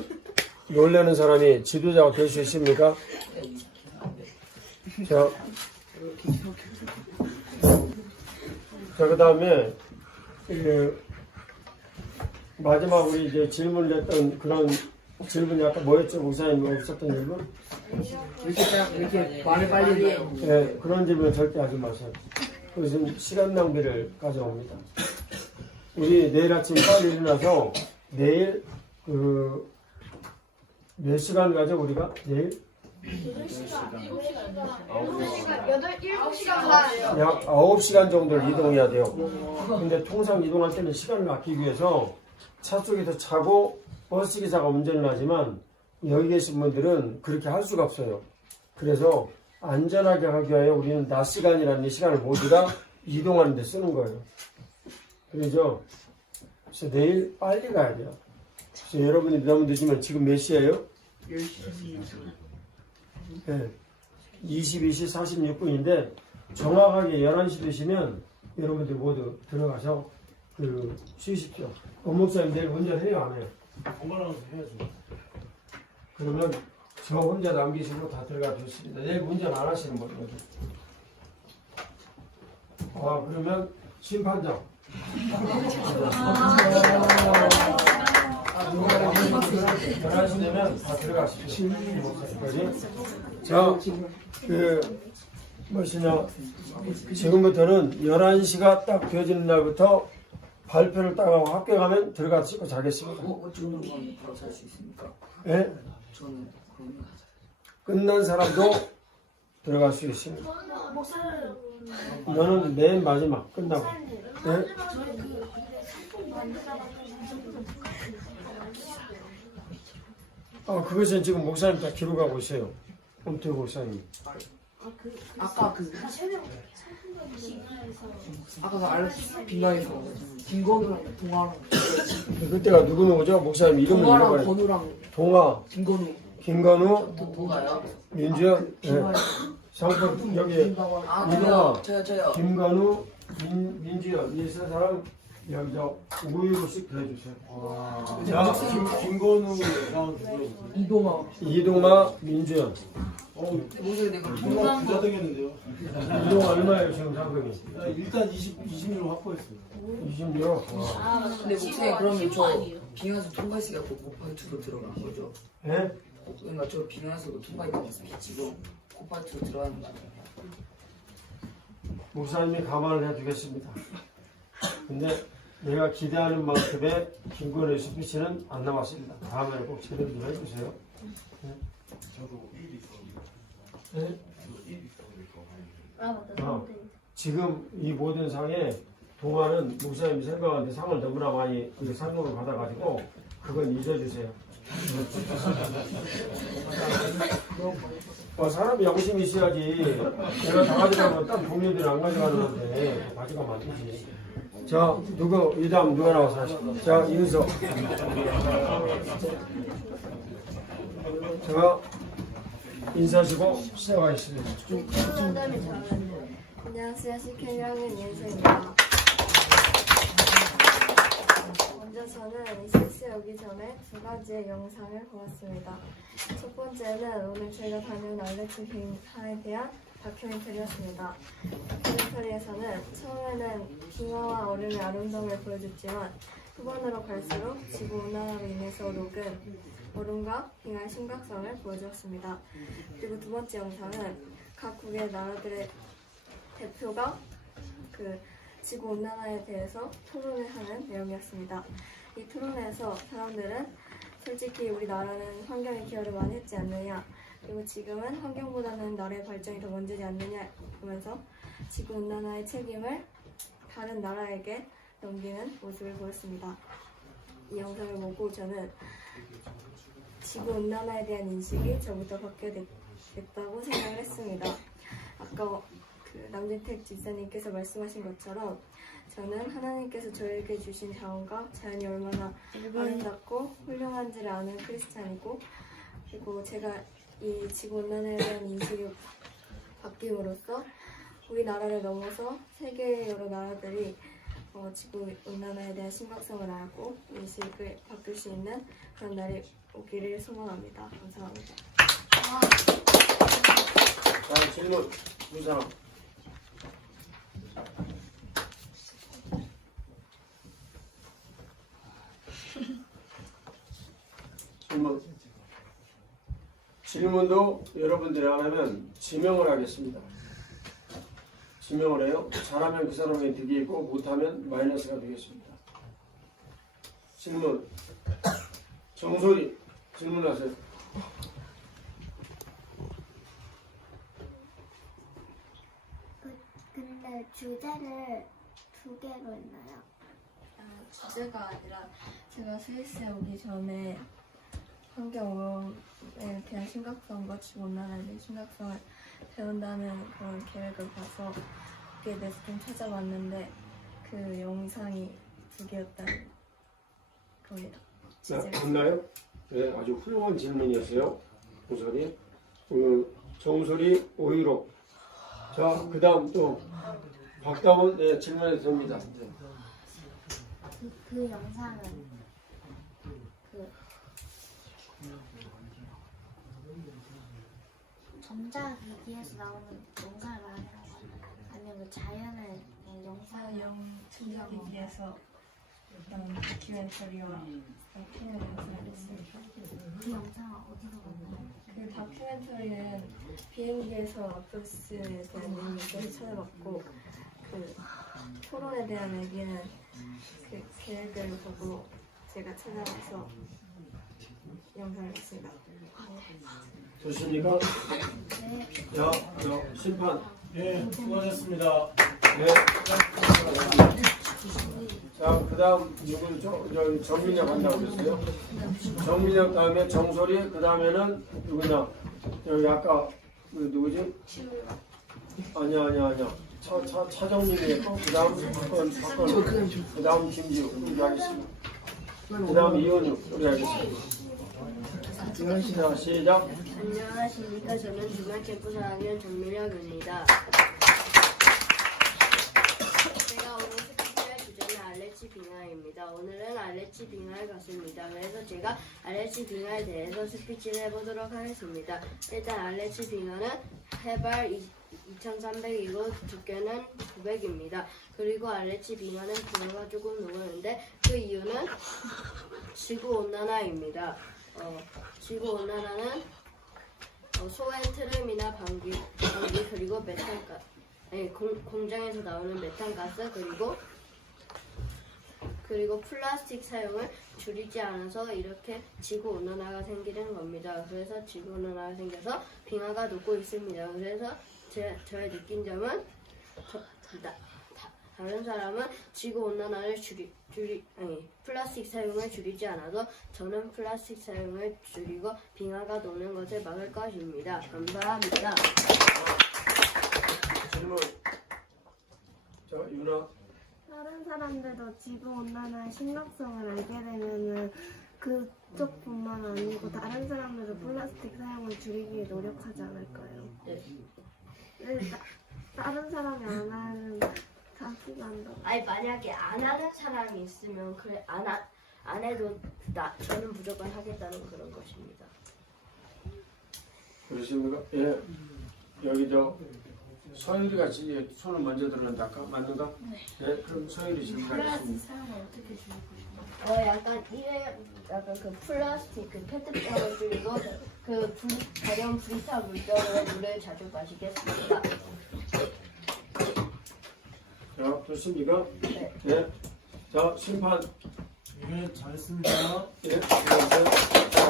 놀라는 사람이 지도자가 될 수 있습니까? 자, 그 다음에 마지막 우리 이제 질문을 했던 그런 질문이 아까 뭐였죠? 목사님 없었던 질문? 이렇게 말을 빨리 해요. 네, 그런 질문 절대 하지 마세요. 그것은 시간 낭비를 가져옵니다. 우리 내일 아침 빨리 일어나서 내일 몇 시간 가죠 우리가 내일? 7시간 반. 약 9시간 정도를 이동해야 돼요. 근데 통상 이동할 때는 시간을 아끼기 위해서 차 속에서 자고 버스 기사가 운전을 하지만 여기 계신 분들은 그렇게 할 수가 없어요. 그래서 안전하게 하기 위하여 우리는 낮 시간이라는 이 시간을 모두 다 이동하는 데 쓰는 거예요. 그래서 내일 빨리 가야 돼요. 그래서 여러분이 너무 늦으면 지금 몇 시예요? 10시. 네. 22시 46분인데 정확하게 11시 되시면 여러분들 모두 들어가서 쉬십시오. 목사님 내일 운전해요 안 해요? 정관하면서 해야죠. 그러면 저 혼자 남기시고 다 들어가 주십니다. 내일 운전 안 하시는 분 여기. 그러면 심판장. 11시 되면 다 들어가십시오. 자, 지금부터는 11시가 딱 되어지는 날부터 발표를 딱 하고 학교 가면 들어가시고 자겠습니다. 저는 그럼 바로 잘 수 있습니까? 예? 저는 그러면 끝난 사람도 들어갈 수 있습니다. 너는 맨 마지막 끝나고. 예? 그것은 지금 목사님 다 기록하고 있어요. 엄태우 목사님. 아까 빙가에서 김건우랑 동아랑 그때가 누구누구죠? 목사님 이름을 잃어버려. 건우랑 동아, 김건우 김건우, 동아요? 민주현, 상권 여기 이동아, 저요. 김건우, 민주현 이 세 사람 여기 저 우유로씩 해주세요. 자, 김건우 여사원 누구예요? 이동아. 민주현. 무슨 내가 동가 부자 되겠는데요? 이동 얼마예요 지금 상금이? 일단 20유로 확보했어요. 20요. 근데 목사님 그러면 저 빙하에서 통과했으니까 고파이트로 들어간 거죠? 예? 그러니까 저 빙하에서도 통과했다면서 비치고 고파이트로 들어가는 거 아니에요? 목사님이 감안을 해주겠습니다. 근데 내가 기대하는 만큼의 김건우 스피치는 안 남았습니다. 다음에 꼭 제대로 좀 해주세요. 네? 지금 이 모든 상에 동아는 목사님이 생각하는데 상을 너무나 많이 상금을 받아가지고 그건 잊어주세요. 사람이 양심이 있어야지. 내가 다 가져가면 딴 동료들이 안 가져가는 건데 가져가면 안 되지. 자, 이 다음 누가 나와서 하실까? 자, 이은서. 제가 인사하시고 시작하겠습니다. 안녕하세요. CK 1학년 이은서입니다. 먼저 저는 실수 오기 전에 두 가지의 영상을 보았습니다. 첫 번째는 오늘 제가 다녀온 알렉스 빙하에 대한 다큐멘터리였습니다. 다큐멘터리에서는 처음에는 빙하와 얼음의 아름다움을 보여줬지만 후반으로 갈수록 지구온난화로 인해서 녹은 얼음과 빙하의 심각성을 보여주었습니다. 그리고 두 번째 영상은 각국의 나라들의 대표가 지구온난화에 대해서 토론을 하는 내용이었습니다. 이 토론에서 사람들은 솔직히 우리나라는 환경에 기여를 많이 했지 않느냐, 그리고 지금은 환경보다는 나라의 발전이 더 먼저지 않느냐 보면서 지구온난화의 책임을 다른 나라에게 넘기는 모습을 보였습니다. 이 영상을 보고 저는 지구온난화에 대한 인식이 저부터 바뀌게 됐다고 생각을 했습니다. 아까 남진택 집사님께서 말씀하신 것처럼 저는 하나님께서 저에게 주신 자원과 자연이 얼마나 아름답고 훌륭한지를 아는 크리스찬이고, 그리고 제가 이 지구온난화에 대한 인식이 바뀜으로써 우리나라를 넘어서 세계의 여러 나라들이 지구온난화에 대한 심각성을 알고 인식을 바꿀 수 있는 그런 날이 오기를 소망합니다. 감사합니다. 다음 질문 두 사람. 질문도 여러분들이 안 하면 지명을 하겠습니다. 지명을 해요. 잘하면 그 사람에게 득이 있고 못하면 마이너스가 되겠습니다. 질문. 정소리 질문하세요. 근데 주제를 2개로 했나요? 주제가 아니라 제가 스위스에 오기 전에 환경오염에 대한 심각성과 지구온난화에 대한 심각성을 배운다는 그런 계획을 봐서 거기에 대해서 좀 찾아봤는데 그 영상이 2개였다는 겁니다. 자, 됐나요? 네, 아주 훌륭한 질문이었어요. 정설이. 정설이 오이로. 자, 그 다음 또 박다운 네, 질문해 됩니다. 그 영상은 전자기기에서 나오는 영상을 말하는 건가요? 아니면 그 자연의 영상? 전자기기에서 어떤 다큐멘터리와 다큐멘터리를 영상을 했습니다. 그 영상은 어디서 봤나요? 그 다큐멘터리는 비행기에서 아프스에 대한 얘기를 찾아봤고 그 토론에 대한 얘기는 그 계획을 보고 제가 찾아와서 영상을 했습니다. 좋습니까? 네. 자, 심판. 예, 수고하셨습니다. 네. 자, 그 다음 누구죠? 정민혁 한다고 그랬어요. 정민혁 다음에 정소리, 그 다음에는 누구냐? 여기 아까 누구지? 아니야. 차정민이었고, 그 다음 박건, 그 다음 김지우, 우리 하겠습니다. 그 다음 이현우, 우리 하겠습니다. 자, 시작. 안녕하십니까. 저는 중학교부 4학년 정민혁입니다. 제가 오늘 스피치할 주제는 알레치 빙하입니다. 오늘은 알레치 빙하에 갔습니다. 그래서 제가 알레치 빙하에 대해서 스피치를 해보도록 하겠습니다. 일단 알레치 빙하는 해발 2,300이고 두께는 900입니다. 그리고 알레치 빙하는 빙하가 조금 녹았는데 그 이유는 지구온난화입니다. 지구온난화는 소엔 트름이나 방귀 그리고 메탄가스, 공장에서 나오는 메탄가스 그리고 플라스틱 사용을 줄이지 않아서 이렇게 지구온난화가 생기는 겁니다. 그래서 지구온난화가 생겨서 빙하가 녹고 있습니다. 그래서 저의 느낀 점은 다른 사람은 지구온난화를 플라스틱 사용을 줄이지 않아도 저는 플라스틱 사용을 줄이고 빙하가 녹는 것을 막을 것입니다. 감사합니다. 질문. 자, 유나. 다른 사람들도 지구온난화의 심각성을 알게 되면은 그쪽뿐만 아니고 다른 사람들도 플라스틱 사용을 줄이기 위해 노력하지 않을까요? 네. 다른 사람이 안 하는 자기가 한다고. 아니 만약에 안 하는 사람이 있으면 그래 안 해도 저는 무조건 하겠다는 그런 것입니다. 그러십니까? 예. 여기 서율이가 손을 먼저 들었는데 아까 맞는가? 네. 그럼 서율이 질문하겠습니다. 사용을 어떻게 줄이고 약간 그 플라스틱 그 페트병을 줄이고 가령 불타 물병으로 물을 자주 마시겠습니다. 자, 좋습니까? 네. 네. 자, 심판. 예, 잘했습니다. 예. 자,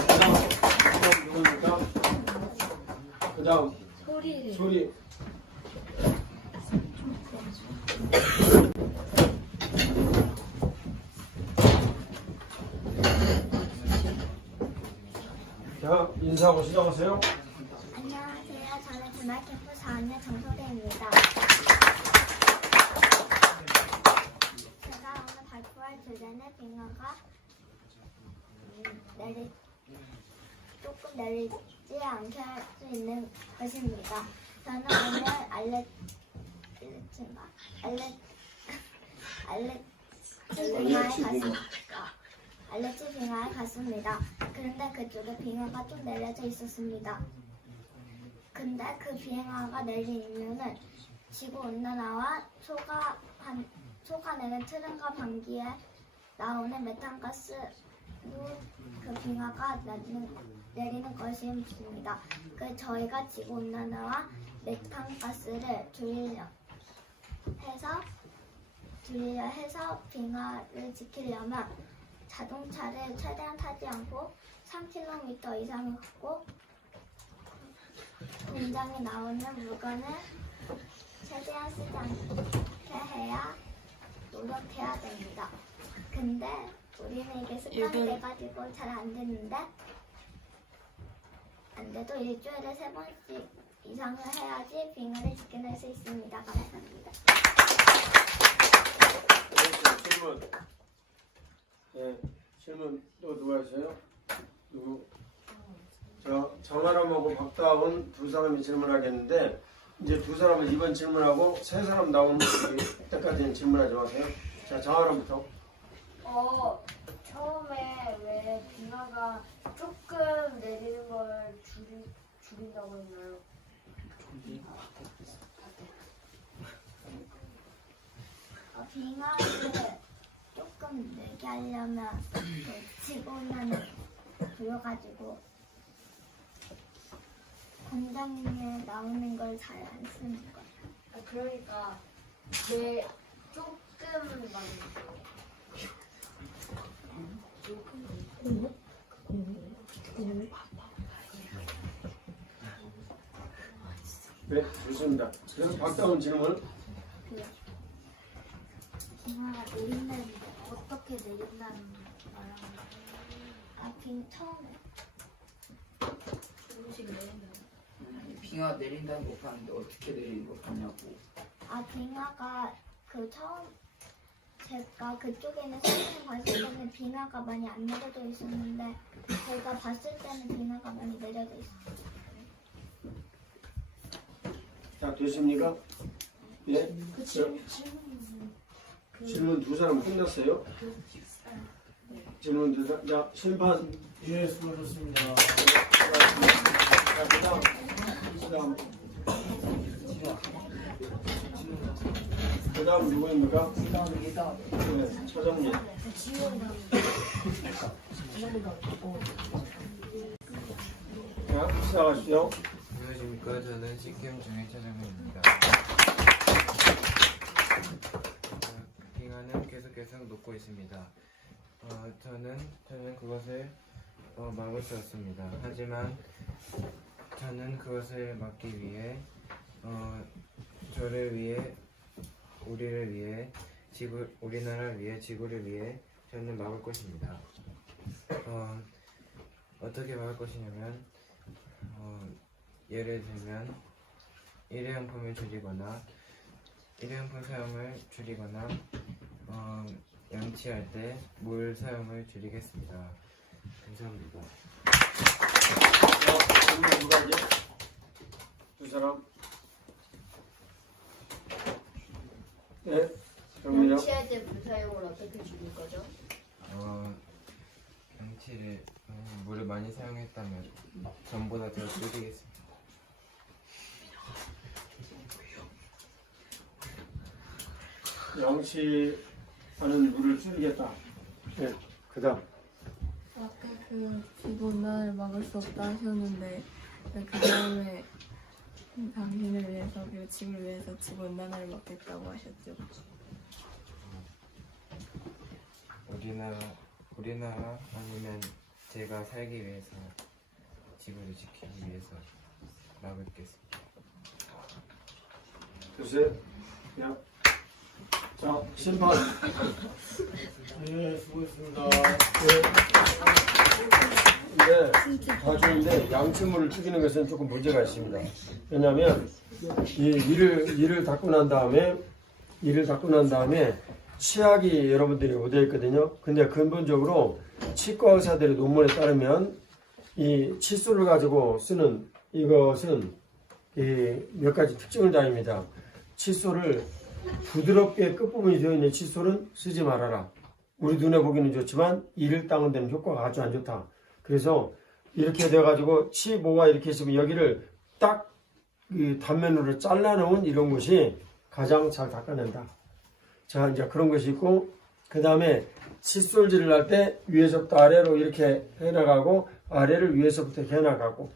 그다음 누구입니까? 그다음 소리. 자, 인사하고 시작하세요. 안녕하세요. 저는 중학교부 4학년 정소리입니다. 제가 오늘 발표할 주제는 빙하가 조금 내리지 않게 할 수 있는 것입니다. 저는 오늘 알레치 빙하에 갔습니다. 그런데 그쪽에 빙하가 좀 내려져 있었습니다. 근데 그 빙하가 내린 이유는 지구온난화와 소가 내는 트름과 방귀에 나오는 메탄가스로 그 빙하가 내리는 것입니다. 저희가 지구온난화와 메탄가스를 줄이려 해서 빙하를 지키려면 자동차를 최대한 타지 않고 3km 이상을 걷고 공장에 나오는 물건을 최대한 쓰지 않게 해야 노력해야 됩니다. 근데 우리는 이게 습관이 돼가지고 잘 안 되는데 안 돼도 일주일에 3번씩 이상을 해야지 빙하를 지켜낼 수 있습니다. 감사합니다. 질문. 네, 질문 또 누가 하세요? 누구? 정아람하고 박다운 두 사람이 질문하겠는데 이제 두 사람은 이번 질문하고 세 사람 나오는 때까지는 질문하지 마세요. 자, 정아람부터. 처음에 왜 빙하가 조금 내리는 걸 줄인다고 했나요? 빙하를 조금 내게 하려면 지구온난을 보여가지고 공장에 나오는 걸 잘 안 쓰는 거예요. 그러니까 왜 조금만 네, 좋습니다. 그래서 박다운 질문. 빙하가 내린다는 게 어떻게 내린다는 말하는 거예요? 처음에 조금씩 내린다. 빙하 내린다는 거 봤는데 어떻게 내리는 거 봤냐고. 빙하가 제가 그쪽에 있는 사진을 봤을 때는 빙하가 많이 안 내려져 있었는데 제가 봤을 때는 빙하가 많이 내려져 있었어요. 자, 되십니까? 예? 질문 두 사람 끝났어요? 질문 두 사람. 자, 심판. 예, 수고하셨습니다. 자, 그다음. 그다음 누구입니까? 네, 차정리. 자, 시작하시죠. 안녕하십니까. 저는 식캠 중의 차정민입니다. 빙하는 계속해서 녹고 있습니다. 저는 그것을 막을 수 없습니다. 하지만 저는 그것을 막기 위해 저를 위해 우리를 위해 우리나라를 위해 지구를 위해 저는 막을 것입니다. 어떻게 막을 것이냐면 예를 들면 일회용품을 줄이거나 일회용품 사용을 줄이거나 양치할 때 물 사용을 줄이겠습니다. 감사합니다. 질문 누가 하죠? 두 사람. 네, 정민아. 양치할 때 물 사용을 어떻게 줄일 거죠? 양치를 물을 많이 사용했다면 전보다 더 줄이겠습니다. 양치하는 물을 줄이겠다. 네, 그다음. 아까 지구온난화를 막을 수 없다 하셨는데 그 다음에 당신을 위해서 그리고 지구를 위해서 지구온난화를 막겠다고 하셨죠. 우리나라 아니면 제가 살기 위해서 지구를 지키기 위해서 막겠습니다. 글쎄, 야, 자, 심판. 예, 수고했습니다. 근데 가주인데 양치물을 죽이는 것은 조금 문제가 있습니다. 왜냐하면 이 이를 닦고 난 다음에 치약이 여러분들이 어디에 있거든요. 근데 근본적으로 치과 의사들의 논문에 따르면 이 칫솔을 가지고 쓰는 이것은 몇 가지 특징을 다닙니다. 칫솔을 부드럽게 끝부분이 되어 있는 칫솔은 쓰지 말아라. 우리 눈에 보기는 좋지만 이를 닦는 데는 효과가 아주 안 좋다. 그래서 이렇게 돼가지고 치모가 이렇게 있으면 여기를 딱 단면으로 잘라놓은 이런 것이 가장 잘 닦아낸다. 자, 이제 그런 것이 있고, 그 다음에 칫솔질을 할 때 위에서부터 아래로 이렇게 해나가고 아래를 위에서부터 해나가고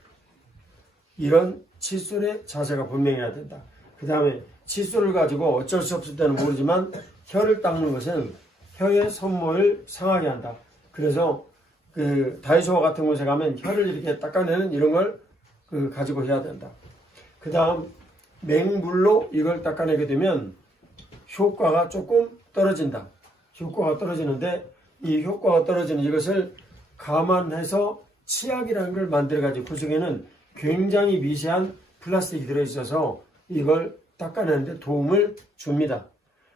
이런 칫솔의 자세가 분명해야 된다. 그 다음에 칫솔을 가지고 어쩔 수 없을 때는 모르지만 혀를 닦는 것은 혀의 손모를 상하게 한다. 그래서 그 다이소 같은 곳에 가면 혀를 이렇게 닦아내는 이런 걸 가지고 해야 된다. 그 다음 맹물로 이걸 닦아내게 되면 효과가 조금 떨어진다. 효과가 떨어지는데 이 효과가 떨어지는 이것을 감안해서 치약이라는 걸 만들어가지고 그 속에는 굉장히 미세한 플라스틱이 들어있어서 이걸 닦아내는데 도움을 줍니다.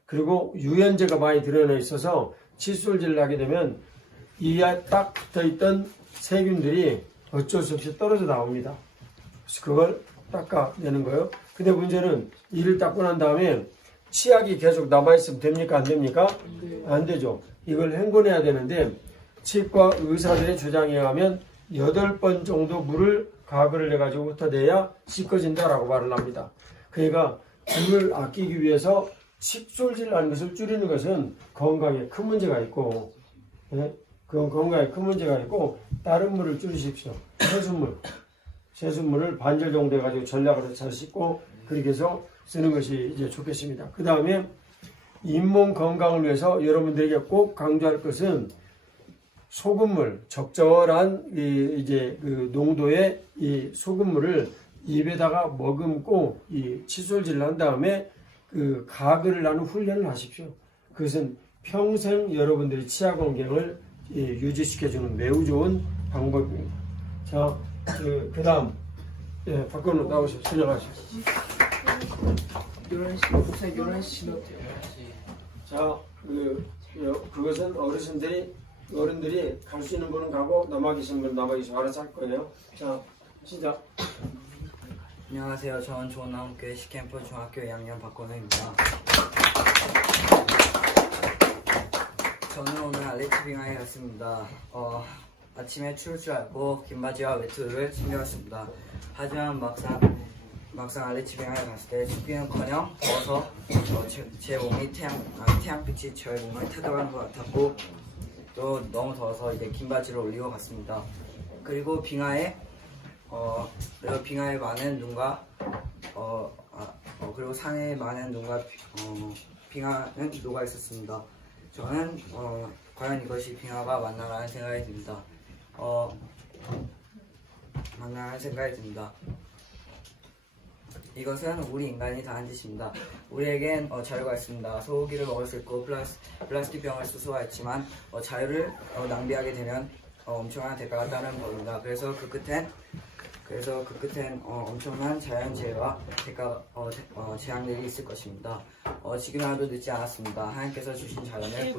그리고 유연제가 많이 들어져 있어서 칫솔질을 하게 되면 이에 딱 붙어있던 세균들이 어쩔 수 없이 떨어져 나옵니다. 그래서 그걸 닦아내는 거예요. 근데 문제는 이를 닦고 난 다음에 치약이 계속 남아있으면 됩니까? 안 됩니까? 안 되죠. 이걸 헹궈내야 되는데 치과 의사들의 주장에 의하면 8번 정도 물을 가글을 해가지고 흩어내야 씻겨진다라고 말을 합니다. 그러니까 물을 아끼기 위해서 칫솔질하는 것을 줄이는 것은 건강에 큰 문제가 있고, 예? 그건 건강에 큰 문제가 있고, 다른 물을 줄이십시오. 세수물을 반절 정도 해가지고 전략으로 잘 씻고 그렇게 해서 쓰는 것이 이제 좋겠습니다. 그 다음에 잇몸 건강을 위해서 여러분들에게 꼭 강조할 것은 소금물, 적절한 이제 그 농도의 이 소금물을 입에다가 머금고 이 칫솔질을 한 다음에 그 가글을 하는 훈련을 하십시오. 그것은 평생 여러분들의 치아 건강을 유지시켜주는 매우 좋은 방법입니다. 자, 그 다음, 밖으로 나오셔서 진행하십시오. 11시. 자, 그것은 어른들이 갈 수 있는 분은 가고 남아 계신 분은 남아 계시고 알아서 할 거예요. 자, 시작. 안녕하세요. 저는 좋은나무교회 시캠프 중학교 2학년 박건우입니다. 저는 오늘 알레치 빙하에 갔습니다. 아침에 추울 줄 알고 긴 바지와 외투를 챙겨왔습니다. 하지만 막상 알레치 빙하에 갔을 때 춥기는커녕 더워서 제 몸이 태양빛이 저의 몸을 타들어가는 것 같았고 또 너무 더워서 이제 긴 바지를 올리고 갔습니다. 그리고 빙하에 많은 눈과 그리고 산에 많은 눈과 빙하는 녹아 있었습니다. 저는 과연 이것이 빙하가 맞나라는 생각이 듭니다. 이것은 우리 인간이 다 한 짓입니다. 우리에겐 자유가 있습니다. 소고기를 먹을 수 있고 플라스틱 병을 쓸 수가 있지만 자유를 낭비하게 되면 엄청난 대가가 따르는 겁니다. 그래서 그 끝엔 엄청난 자연재해와 재앙들이 있을 것입니다. 지금이라도 늦지 않았습니다. 하나님께서 주신 자연을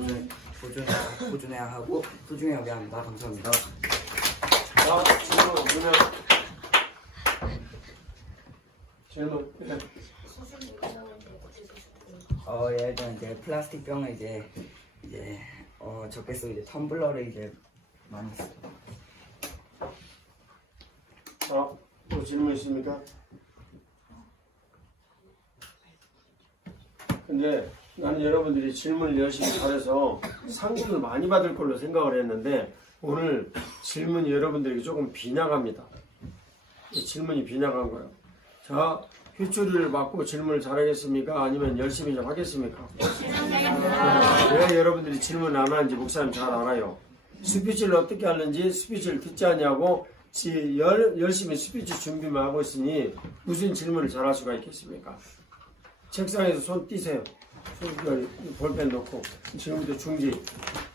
보존해야 하고 소중히 여겨야 합니다. 감사합니다. 자, 질문. 예를 들면 이제 플라스틱 병을 이제 적게 쓰고 이제 텀블러를 이제 많이 써요. 자, 또 질문 있습니까? 근데 나는 여러분들이 질문을 열심히 잘해서 상금을 많이 받을 걸로 생각을 했는데 오늘 질문이 여러분들에게 조금 빗나갑니다. 질문이 빗나간 거예요. 자, 휘초리를 받고 질문을 잘하겠습니까? 아니면 열심히 좀 하겠습니까? 왜 여러분들이 질문 안 하는지 목사님 잘 알아요. 스피치를 어떻게 하는지 스피치를 듣지 않냐고 열심히 스피치 준비만 하고 있으니 무슨 질문을 잘 할 수가 있겠습니까? 책상에서 손 띄세요. 볼펜 놓고 지금부터 중지.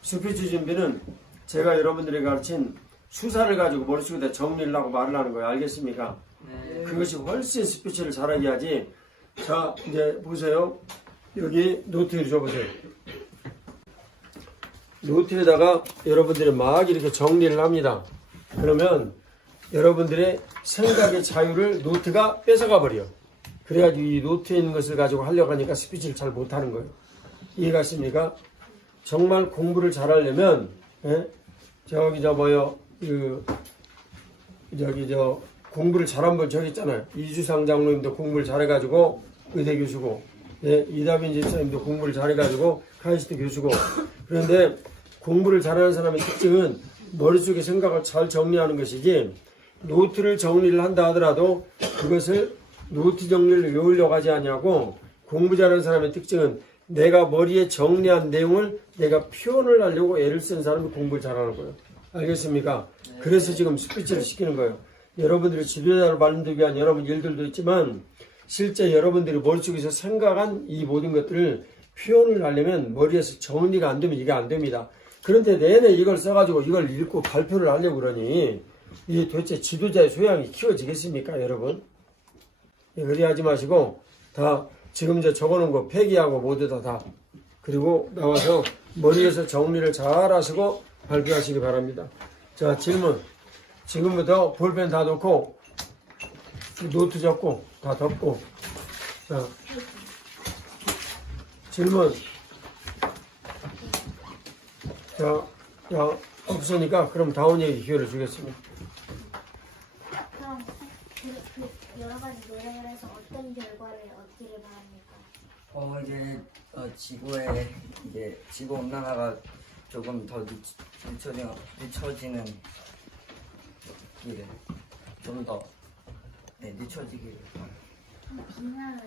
스피치 준비는 제가 여러분들에게 가르친 수사를 가지고 머릿속에다 정리를 하고 말을 하는 거예요. 알겠습니까? 네. 그것이 훨씬 스피치를 잘하게 하지. 자, 이제 보세요. 여기 노트를 줘보세요. 노트에다가 여러분들이 막 이렇게 정리를 합니다. 그러면 여러분들의 생각의 자유를 노트가 뺏어가 버려. 그래가지고 이 노트에 있는 것을 가지고 하려고 하니까 스피치를 잘 못하는 거예요. 이해가십니까? 정말 공부를 잘하려면 공부를 잘한 분 저기 있잖아요. 이주상 장로님도 공부를 잘해가지고 의대 교수고, 이다빈 집사님도 공부를 잘해가지고 카이스트 교수고. 그런데 공부를 잘하는 사람의 특징은 머릿속에 생각을 잘 정리하는 것이지, 노트를 정리를 한다 하더라도 그것을 노트 정리를 외우려고 하지 않냐고. 공부 잘하는 사람의 특징은 내가 머리에 정리한 내용을 내가 표현을 하려고 애를 쓴 사람이 공부를 잘하는 거예요. 알겠습니까? 그래서 지금 스피치를 시키는 거예요. 여러분들이 지도자를 만들기 위한 여러분 일들도 있지만 실제 여러분들이 머릿속에서 생각한 이 모든 것들을 표현을 하려면 머리에서 정리가 안 되면 이게 안 됩니다. 그런데 내내 이걸 써가지고 이걸 읽고 발표를 하려고 그러니 이게 도대체 지도자의 소양이 키워지겠습니까, 여러분? 그리 하지 마시고 다 지금 저 적어놓은 거 폐기하고 모두 다 그리고 나와서 머리에서 정리를 잘 하시고 발표하시기 바랍니다. 자, 질문. 지금부터 볼펜 다 놓고 노트 잡고 다 덮고 자, 질문. 자, 없으니까 그럼 다운 얘기 기회를 주겠습니다. 그럼 여러 가지 노력을 해서 어떤 결과를 얻기를 바랍니까? 이제 지구에 이제 지구 온난화가 조금 더 늦춰지는 길을 좀 더 늦춰지기를. 빙하를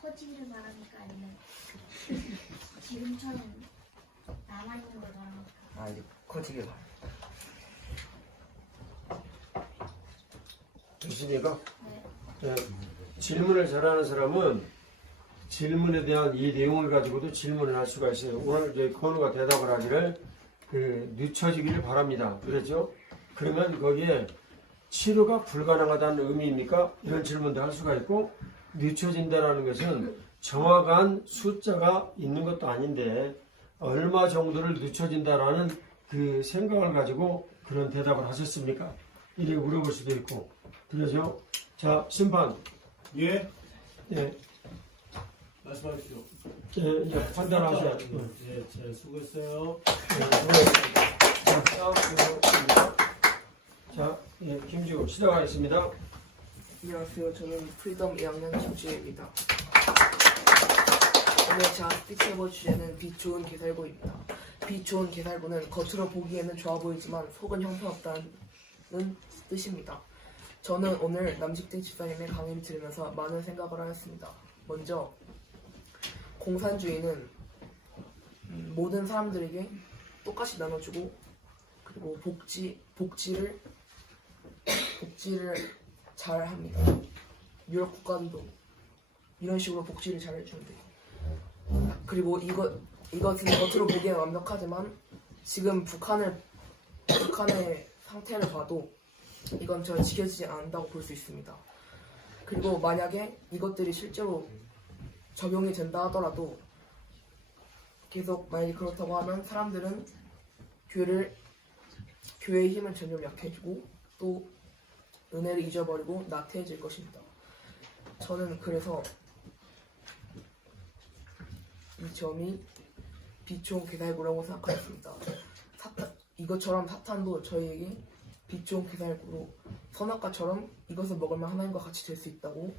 퍼지기를 바랍니까? 아니면 지금처럼 남아있는 걸 바랍니까? 이제 커지길 바랍니다. 좋습니까? 네. 질문을 잘하는 사람은 질문에 대한 이 내용을 가지고도 질문을 할 수가 있어요. 오늘 이제 건우가 대답을 하기를 늦춰지기를 바랍니다. 그렇죠? 그러면 거기에 치료가 불가능하다는 의미입니까? 이런 질문도 할 수가 있고 늦춰진다는 것은 정확한 숫자가 있는 것도 아닌데 얼마 정도를 늦춰진다라는 그 생각을 가지고 그런 대답을 하셨습니까? 이렇게 물어볼 수도 있고 그러죠? 자, 심판. 예? 예. 말씀하십시오. 예, 판단하세요. 예, 잘 수고했어요. 자, 예, 김지우 시작하겠습니다. 안녕하세요. 저는 프리덤 2학년 김지우입니다. 오늘 제가 스피치해볼 주제는 빛 좋은 개살구입니다. 빛 좋은 개살구는 겉으로 보기에는 좋아 보이지만 속은 형편없다는 뜻입니다. 저는 오늘 남식대 집사님의 강의를 들으면서 많은 생각을 하였습니다. 먼저 공산주의는 모든 사람들에게 똑같이 나눠주고 그리고 복지를 잘 합니다. 유럽 국가들도 이런 식으로 복지를 잘 해주는데 그리고 이것은 겉으로 보기에는 완벽하지만 지금 북한의 상태를 봐도 이건 잘 지켜지지 않는다고 볼 수 있습니다. 그리고 만약에 이것들이 실제로 적용이 된다 하더라도 계속 만약에 그렇다고 하면 사람들은 교회의 힘은 점점 약해지고 또 은혜를 잊어버리고 나태해질 것입니다. 저는 그래서 이 점이 빛 좋은 개살구라고 생각하였습니다. 이것처럼 사탄도 저희에게 빛 좋은 개살구로 선악과처럼 이것을 먹으면 하나님과 같이 될 수 있다고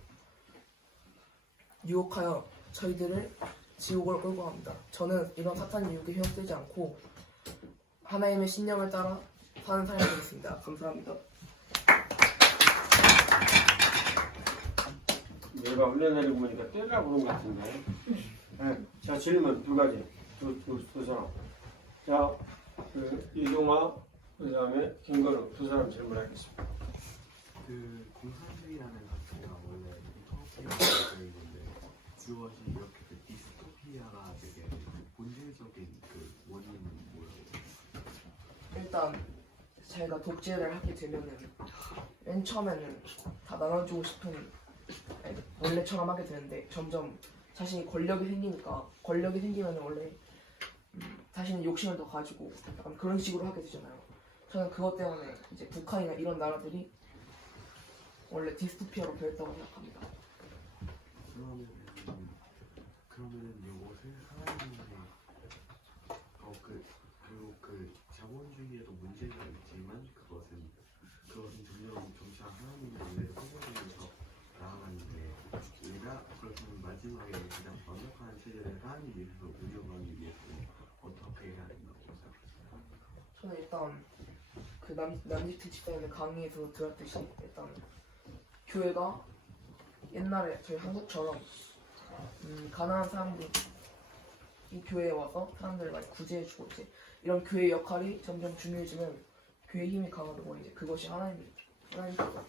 유혹하여 저희들을 지옥으로 끌고 갑니다. 저는 이런 사탄의 유혹에 휘둘리지 않고 하나님의 신념을 따라 사는 삶이 되겠습니다. 감사합니다. 내가 훈련하려고 보니까 때리라 부른 것 같은데. 네. 자, 질문 두 가지. 두 사람. 자, 이동화, 그 다음에 김건우 두 사람 질문하겠습니다. 그 공산주의라는 가치가 원래 유토피아가 있는데 주어진 이렇게 그 디스토피아가 되게 본질적인 그 원인은 뭐라고? 일단 제가 독재를 하게 되면은 맨 처음에는 다 나눠주고 싶은 원래처럼 하게 되는데 점점 자신이 권력이 생기면 원래 자신이 욕심을 더 가지고 약간 그런 식으로 하게 되잖아요. 저는 그것 때문에 이제 북한이나 이런 나라들이 원래 디스토피아로 변했다고 생각합니다. 그러면은 요것을 하나님의 그 자본주의에도 문제가 있지만 그것은 점점 점차 하나님의 은혜를 포기하면서 나아가는데 그렇다면 마지막에 가장 완벽한 체제를 하나님 위해서 운영하기 위해서는 어떻게 해야 된다고 생각하세요? 저는 일단 그 남직트 집사님의 강의에서 들었듯이 일단 교회가 옛날에 저희 한국처럼 가난한 사람들 이 교회에 와서 사람들을 많이 구제해주고 이제 이런 교회의 역할이 점점 중요해지면 교회의 힘이 강화되고 이제 그것이 하나님께서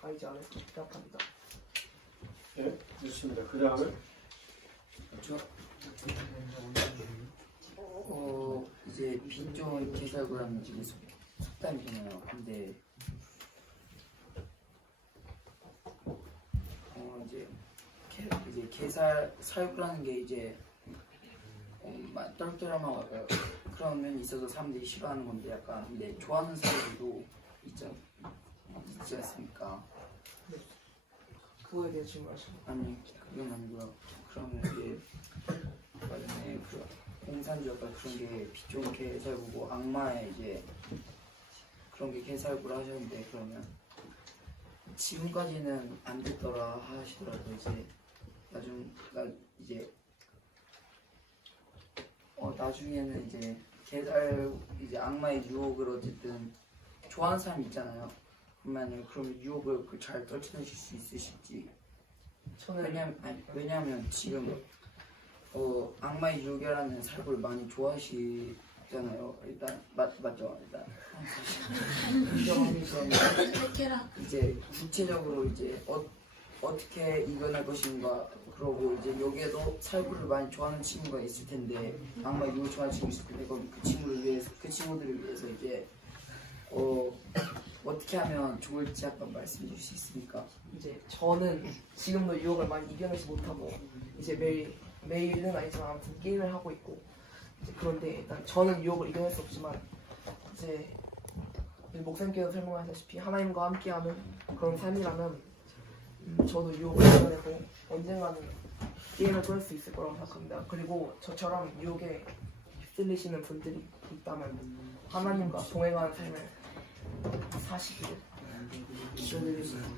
하시지 않을까 생각합니다. 네, 좋습니다. 그 다음에 이제 빈종 개살구라는 이제 속담이잖아요. 근데 이제 개살구라는 게 이제 똘똘하고 그런 면이 있어서 사람들이 싫어하는 건데 약간 근데 좋아하는 사람들도 있지 않습니까? 그거에 대해 질문하시면 아니 그건 아니고요. 그러면 이제 나중에 그 공산주의가 그런 게 빈종 개살구고 악마의 이제 그런 게 개살구라 하셨는데 그러면 지금까지는 안 됐더라 하시더라도 나중에는 이제 악마의 유혹을 어쨌든 좋아하는 사람이 있잖아요. 그러면 유혹을 잘 떨쳐내실 수 있으실지. 왜냐면 지금 악마의 유혹이라는 살구를 많이 좋아하시잖아요. 일단 맞죠? 일단 그러면 이제 구체적으로 이제 어떻게 이겨낼 것인가. 그러고 이제 여기에도 살구를 많이 좋아하는 친구가 있을 텐데 악마 유혹 좋아하는 친구 있을 텐데 그 친구들을 위해서 이제 어떻게 하면 좋을지 한번 말씀해 주실 수 있습니까? 이제 저는 지금도 유혹을 많이 이겨내지 못하고 이제 매일은 아니지만 아무튼 게임을 하고 있고 이제 그런데 일단 저는 유혹을 이겨낼 수 없지만 이제 목사님께서 설명하셨다시피 하나님과 함께하는 그런 삶이라면 저도 유혹을 이겨내고 언젠가는 게임을 끊을 수 있을 거라고 생각합니다. 그리고 저처럼 유혹에 휩쓸리시는 분들이 있다면 하나님과 동행하는 삶을 사시기를 기도드립니다.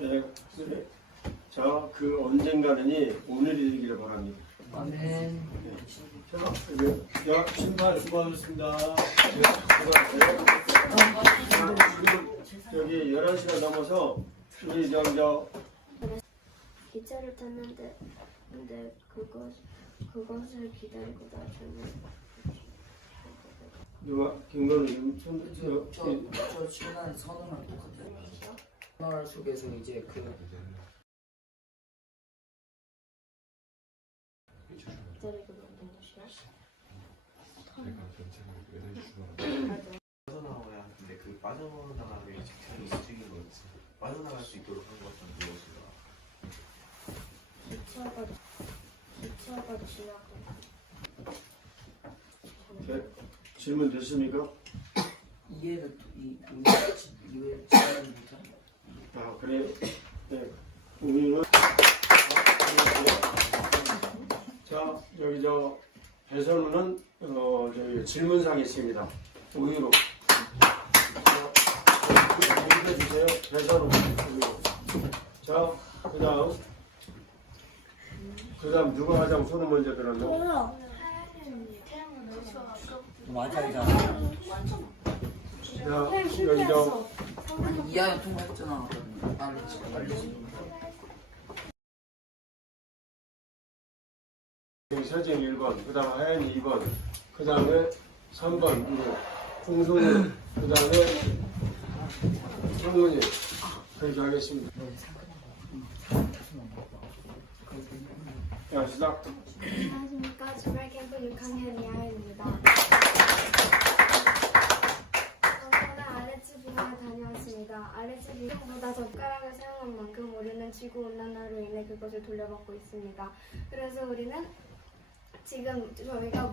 네. 자, 그 언젠가는이 오늘이 되기를 바랍니다. 아멘. 자, 심판 수고하셨습니다. 여기 11시가 넘어서 우리 기차를 탔는데 근데 그것을 기다리고 나서는 누가 김건우 저 지난 선우랑 똑같아요. 선우 속에서 이제 기다리고 있는 것이야? 빠져나와야 하는데 그 빠져나가게 직장이 움직이는 거지. 빠져나갈 수 있도록 한 것은 무엇인가? 기차가 지나고 네, 질문 됐습니까? 이해를 지나는 못하는 아, 그래. 네. 우리는 자, 여기 배선우는 저희 질문상이 있습니다. 우유로. 해주세요. 배선우. 자, 그다음 누가 가장 손을 먼저 들었나? 맞아요. 자, 여기 이하연 통과했잖아. 알려지. 서정 1번, 그 다음에 하연이 2번, 그 다음에 3번, 홍성우, 그 다음에 성문이. 그렇게 하겠습니다. 자, 시작. 안녕하십니까. 주말캠프 6학년 이하연입니다. 저는 알레츠 빙하에 다녀왔습니다. 알레츠 빙하보다 젓가락을 사용한 만큼 우리는 지구온난화로 인해 그것을 돌려받고 있습니다. 그래서 우리는 지금 저희가